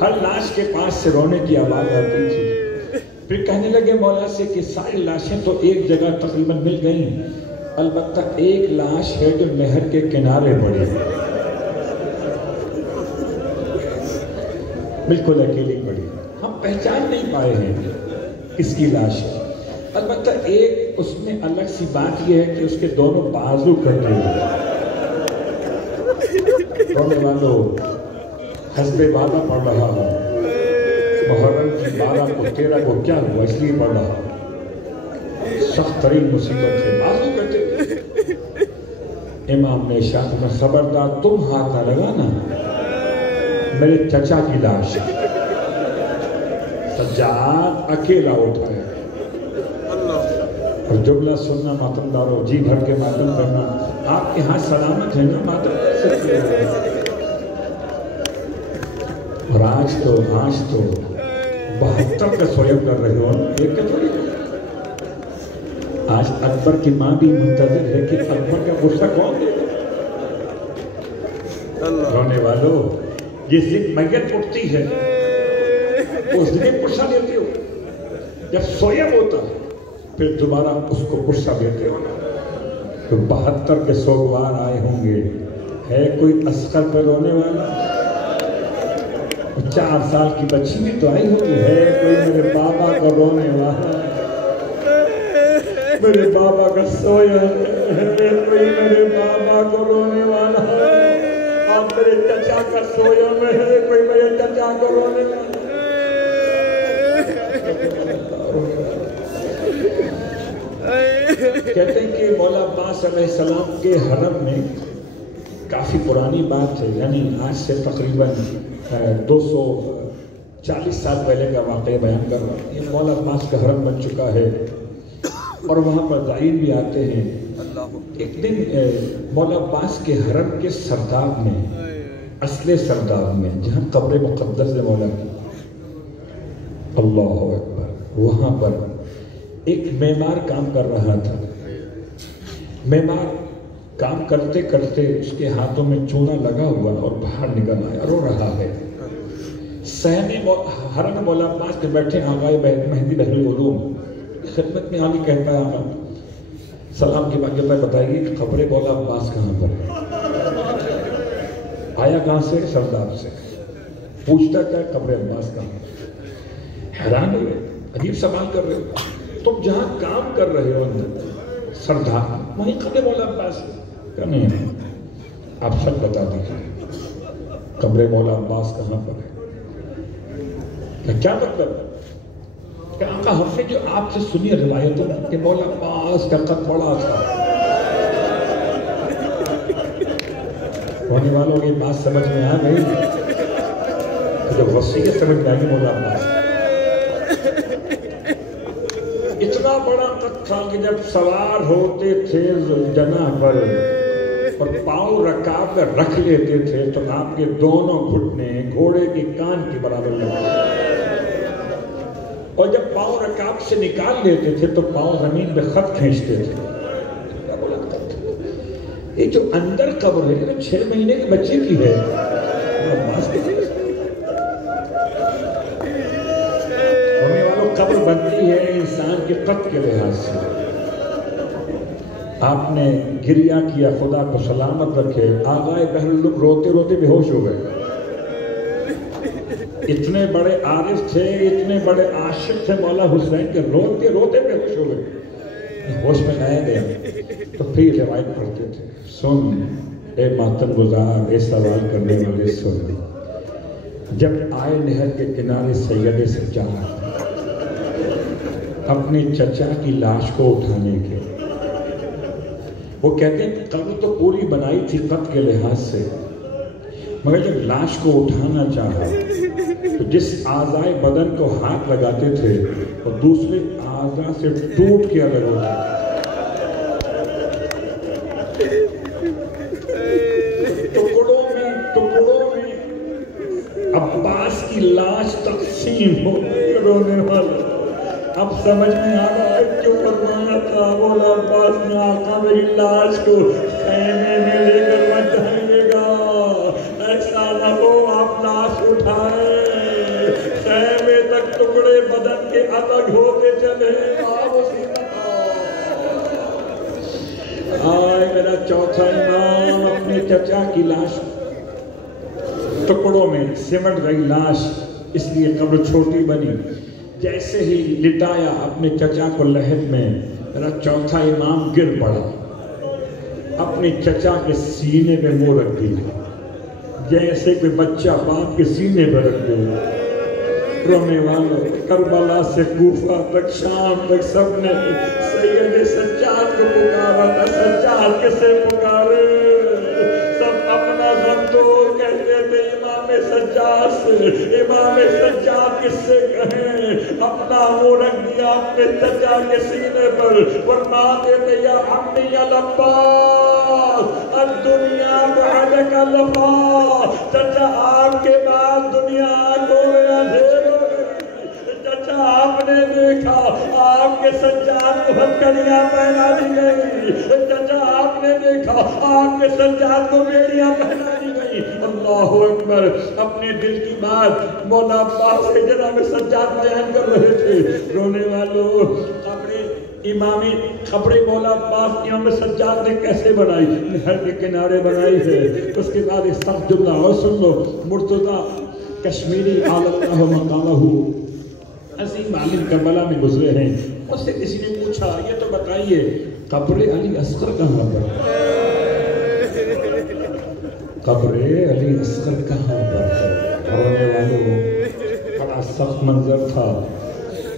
ہر لاش کے پاس سے رونے کی آواز آتی تھی. پھر کہنے لگے مولا سے کہ ساری لاشیں تو ایک جگہ تقریباً مل گئیں, البتہ ایک لاش ہے جو نہر کے کنارے پڑی ہے, بالکل اکیلی پڑی. ہم پہچان نہیں پائے ہیں کس کی لاش ہے. البتہ ایک اس میں الگ سی بات یہ ہے کہ اس کے دونوں بازو کٹے ہوئے. رونے والوں, حسب وعدہ پڑھ رہا ہوں, محرم کی 12 کو 13 کو کیا ہوا اس لیے پڑھ رہا ہوں. سخت ترین مصیبت سے بازو کٹے. امام نے ارشاد میں خبردار تم ہاتھ نہ لگانا, میرے چچا کی لاش. سجاد اکیلا اٹھایا. اور جملہ سننا ماتم دارو, جی بھر کے ماتم کرنا. آپ کے ہاتھ سلامت ہیں نا, ماتم کر سکتے ہیں. اور آج تو 72 کا سویم کر رہے ہو, ایک کا تھوڑی. آج اکبر کی ماں بھی منتظر ہے کہ اکبر کا غصہ کون دے. رونے والوں, جس دن میت اٹھتی ہے اس دن پرسہ دیتے ہو. جب سویم ہوتا ہے پھر دوبارہ اس کو پرسہ دیتے ہو. تو 72 کے سوگوار آئے ہوں گے. ہے کوئی اصغر پہ رونے والا؟ 4 سال کی بچی بھی تو آئی ہوگی. ہے کوئی میرے بابا کا رونے والا؟ میرے بابا کا سویا ہے کوئی میرے بابا کو رونے والا؟ آپ میرے چچا کا سویا میں ہے کوئی میرے چچا کو رونے والا؟ کہتے ہیں کہ مولا عباس علیہ السلام کے حرم میں کافی پرانی بات ہے, یعنی آج سے تقریباً 240 سال پہلے کا واقعہ بیان کر رہا ہوں. یہ مولا عباس کا حرم بن چکا ہے اور وہاں پر زائر بھی آتے ہیں. ایک دن مولا عباس کے حرم کے سرداب میں, اصل سرداب میں جہاں قبر مقدس ہے مولا کی, اللہ اکبر, وہاں پر ایک معمار کام کر رہا تھا. معمار کام کرتے کرتے اس کے ہاتھوں میں چونا لگا ہوا اور باہر نکل آیا, رو رہا ہے. صحن حرم مولا عباس کے بیٹھے آقائے مہدی بحر العلوم خدمت میں آگے کہتا ہے آقا سلام کے بعد کہتا ہے بتائیے کہ قبر مولا عباس کہاں پر ہے؟ آیا کہاں سے؟ سرداب سے. پوچھتا کیا قبر عباس کہاں ہے؟ حیران ہوئے، عجیب سوال کر رہے ہو. تم جہاں کام کر رہے ہو اندر سرداب وہیں قبر مولا عباس ہے. کیا نہیں ہے؟ آپ سب بتا دیجیے قبر مولا عباس کہاں پر ہے؟ کیا مطلب کہ آقا ہم نے جو آپ سے سنی روایتوں کہ مولا عباس کا قد بڑا تھا. ہونے والوں کی بات سمجھ میں آ گئی، جب وصیت سمجھ میں آئی مولا عباس اتنا بڑا قد تھا کہ جب سوار ہوتے تھے جنا پر اور پاؤں رکاب پر رکھ لیتے تھے تو آپ کے دونوں گھٹنے گھوڑے کے کان کے برابر لگتے، اور جب پاؤں رکاب سے نکال لیتے تھے تو پاؤں زمین پہ خط کھینچتے تھے. یہ جو اندر قبر ہے وہ 6 مہینے کے بچے کی ہے. ہونے والوں قبر بنتی ہے انسان کے قد کے لحاظ سے. آپ نے گریہ کیا خدا کو سلامت رکھے، آغائے بہرالعلوم روتے روتے بے ہوش ہو گئے. اتنے بڑے عارف تھے، اتنے بڑے عاشق تھے مولا حسین کے روتے روتے بے ہوش ہو گئے. ہوش میں آئے گئے تو پھر روایت پڑھتے تھے سن اے ماتم گزار اے سوال کرنے والے سن. جب آئے نہر کے کنارے سید سجاد اپنے چچا کی لاش کو اٹھانے کے، وہ کہتے ہیں قبر تو پوری بنائی تھی قد کے لحاظ سے، مگر جب لاش کو اٹھانا چاہا تو جس اعضائے بدن کو ہاتھ لگاتے تھے اور دوسرے اعضاء سے ٹوٹ کے الگ ہوتے تھے. ٹکڑوں میں عباس کی لاش تقسیم ہو رونے والا. اب سمجھ میں آ رہا ہے کیوں فرمایا تھا مولا عباس نے آقا میری لاش کو خیمے میں لے کر مت جائیے گا، ایسا نہ ہو آپ لاش اٹھائے خیمے تک ٹکڑے بدن کے الگ ہوتے چلے. آئے میرا چوتھا امام اپنے چچا کی لاش ٹکڑوں میں سمٹ گئی لاش، اس لیے قبر چھوٹی بنی. جیسے ہی لٹایا اپنے چچا کو لحد میں، میرا چوتھا امام گر پڑا، اپنے چچا کے سینے پہ منہ رکھ دیا جیسے کوئی بچہ باپ کے سینے پہ رکھ دے. رونے والوں کربلا سے کوفہ تک شام تک سب نے سید سجاد کو پکارا تھا. سجاد کسے پکارے؟ سب اپنا غم دور کہتے تھے امام سجاد سے. امام سجاد کس سے کہیں؟ اپنا منہ رکھ دیا اپنے چچا کے سینے پر، فرماتے تھے یا عمی یا العباس الدنیا بعدک لفا. چچا آپ کے بعد دنیا آنکھوں میں اندھیر ہو گئی. چچا آپ نے دیکھا آپ کے سجاد کو ہتھکڑیاں پہنا دی گئی. چچا آپ نے دیکھا آپ کے سجاد کو بیڑیاں پہنا دی گئی. اللہ اکبر. اپنے دل کی بات مولا عباس کے جناب سجاد بیان کر رہے تھے. رونے والوں امامی قبر مولا عباس امام سجاد نے کیسے بنائی؟ نہر کے کنارے بنائی ہے. اس کے بعد استغفر اللہ. اور سن لو مرتضیٰ کشمیری اللہ مقامہ عظیم عالم کربلا میں گزرے ہیں. اس سے کسی نے پوچھا یہ تو بتائیے قبر علی اصغر کہاں پر؟ قبر علی اصغر کہاں پر ہے؟ رونے والوں بڑا سخت منظر تھا.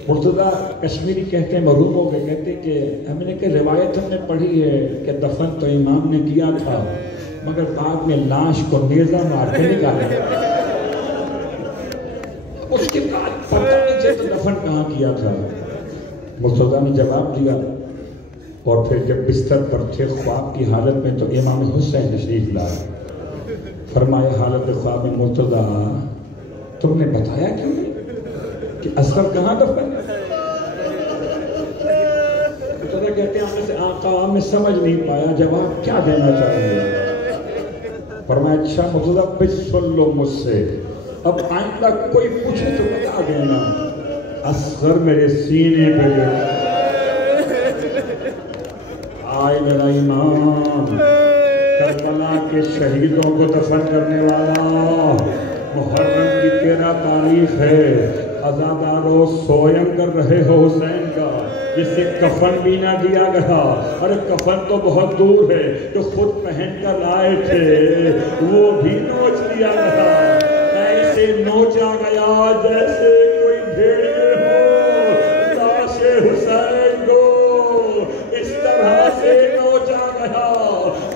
مرتضیٰ کشمیری کہتے ہیں محروم ہو گئے، کہتے ہیں کہ ہم نے کہ روایت ہم نے پڑھی ہے کہ دفن تو امام نے کیا تھا مگر بعد میں لاش کو نیزہ مار کے نکالا. اس کے بعد پتہ نہیں چلتا دفن کہاں کیا تھا. مرتضیٰ نے جواب دیا اور پھر جب بستر پر تھے خواب کی حالت میں تو امام حسین تشریف لائے. فرمایا حالت خواب میں مرتضیٰ تم نے بتایا کیوں نہیں کہ اصغر کہاں دفن ہے؟ مرتضیٰ کہتے ہیں آقا میں سمجھ نہیں پایا جواب کیا دینا چاہیے. فرمایا اچھا مرتضیٰ پھر سن لو مجھ سے، اب آئندہ کوئی پوچھے تو بتا دینا اصغر میرے سینے پہ میرا امام، کربلا کے شہیدوں کو دفن کرنے والا، محرم کی 13 تاریخ ہے، عزادارو سوئم کر رہے ہو حسین کا، جسے کفن بھی نہ دیا گیا، ارے کفن تو بہت دور ہے، جو خود پہن کر لائے تھے وہ بھی نوچ دیا گیا، ایسے نوچا گیا جیسے کوئی بھیڑیے ہو لاش حسین کو، اس طرح سے نوچا گیا،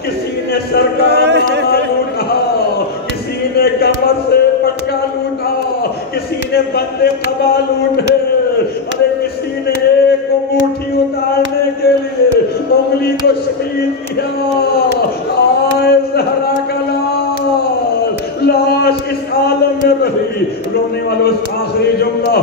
کسی نے سر کا امامہ لوٹا، کسی نے کمر سے پٹکا لوٹا، کسی نے بندے قبا لوٹے، ارے کسی نے ایک انگوٹھی اتارنے کے لیے انگلی کو شہید کیا، آئے زہرا کا لاش اس عالم میں بہی، رونے والوں آخری جملہ،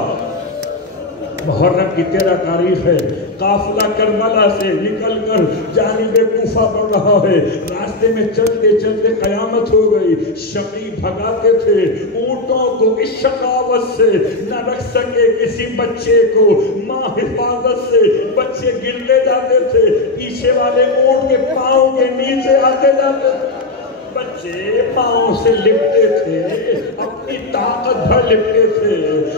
محرم کی 13 تاریخ ہے، قافلہ کربلا سے نکل کر جانب کوفہ بڑھ رہا ہے، راستے میں چلتے چلتے قیامت ہو گئی، شقی بھگاتے تھے اونٹوں کو اس شقاوت سے، نہ رکھ سکے کسی بچے کو، ماں حفاظت سے بچے گرتے جاتے تھے، پیچھے والے اونٹ کے پاؤں کے نیچے آتے جاتے تھے، بچے پاؤں سے لپٹے تھے، اپنی طاقت بھر لپٹے تھے،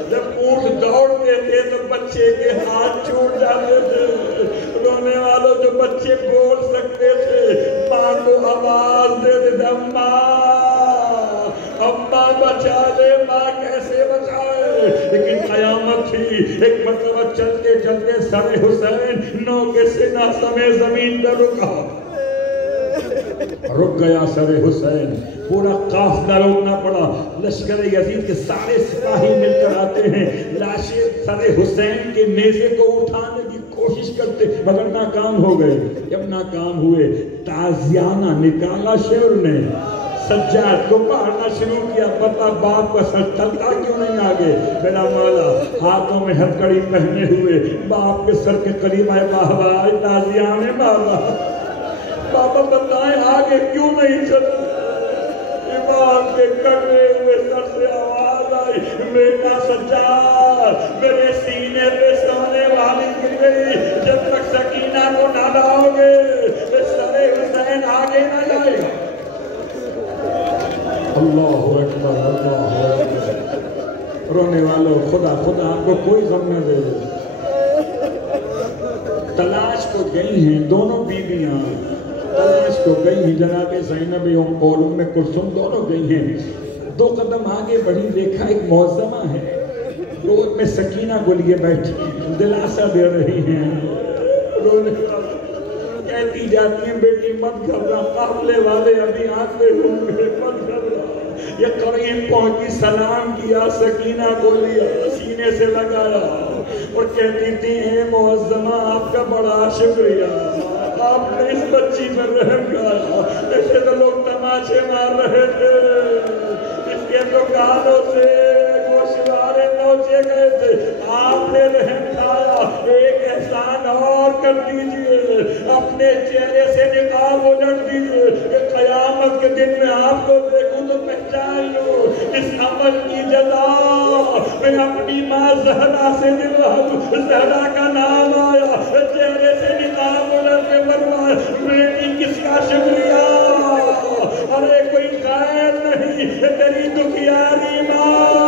جب اونٹ دوڑتے تھے تو بچے کے ہاتھ چھوٹ جاتے تھے، رونے والوں جو بچے بول سکتے تھے ماں کو آواز دیتے تھے، اماں بچا دے، ماں کیسے بچائے، لیکن قیامت تھی، ایک مرتبہ چلتے چلتے سر حسین نو کے سینہ سمیت زمین پر رک گیا سر حسین، پورا قافلہ روکنا پڑا، لشکر یزید کے سارے سپاہی مل کر آتے ہیں، لاشیں سر حسین کے نیزے کو اٹھانے کی کوشش کرتے مگر ناکام ہو گئے، جب ناکام ہوئے تازیانہ نکالا شعر نے، سجاد کو پڑھنا شروع کیا، پتہ باپ کا سر چلتا کیوں نہیں آگے، میرا مولا ہاتھوں میں ہتھکڑی پہنے ہوئے باپ کے سر کے قریب آئے، بابا تازیانے بابا بابا بتائیں آگے کیوں نہیں چلتے، امام کے کٹے ہوئے سر سے آواز آئی، بیٹا سجاد میرے سینے پہ سونے والی گر گئی، جب تک سکینہ کو نہ لاؤ گے سر حسین آگے نہ جائے گا۔ اللہ اکبر اللہ اکبر، رونے والوں خدا آپ کو کوئی غم نہ دے، تلاش کو گئی ہیں دونوں بیویاں، تلاش کو گئی ہیں، جناب زینب اور ام کلثوم دونوں گئی ہیں، 2 قدم آگے بڑھی، دیکھا ایک معظمہ ہے گود میں سکینہ کو لیے بیٹھی ہیں، دلاسا دے رہی ہیں، رونے کہتی جاتی ہیں بیٹی مت گھبرا، قافلے والے ابھی آتے ہوں گے، مت گھبرا، یہ قریب پہنچی، سلام کیا، سکینہ کو لیا، سینے سے لگایا اور کہتی تھی اے معظمہ آپ کا بڑا شکریہ، آپ نے اس بچی پر رحم کیا، ایسے تو لوگ تماشے مار رہے تھے، اس کے دکانوں سے گوشوارے نوچے گئے تھے، آپ نے رحم کھایا، ایک احسان اور کر دیجئے، اپنے چہرے سے نقاب الٹ دیجئے کہ قیامت کے دن میں آپ کو دیکھوں تو پہچان لوں، اس عمل کی جزا میں اپنی ماں زہرا سے دل رہا، زہرا کا نام آیا، چہرے سے نقاب الٹ کے فرمایا بیٹی کس کا شکریہ، ارے کوئی خیر نہیں، تیری دکھیاری ماں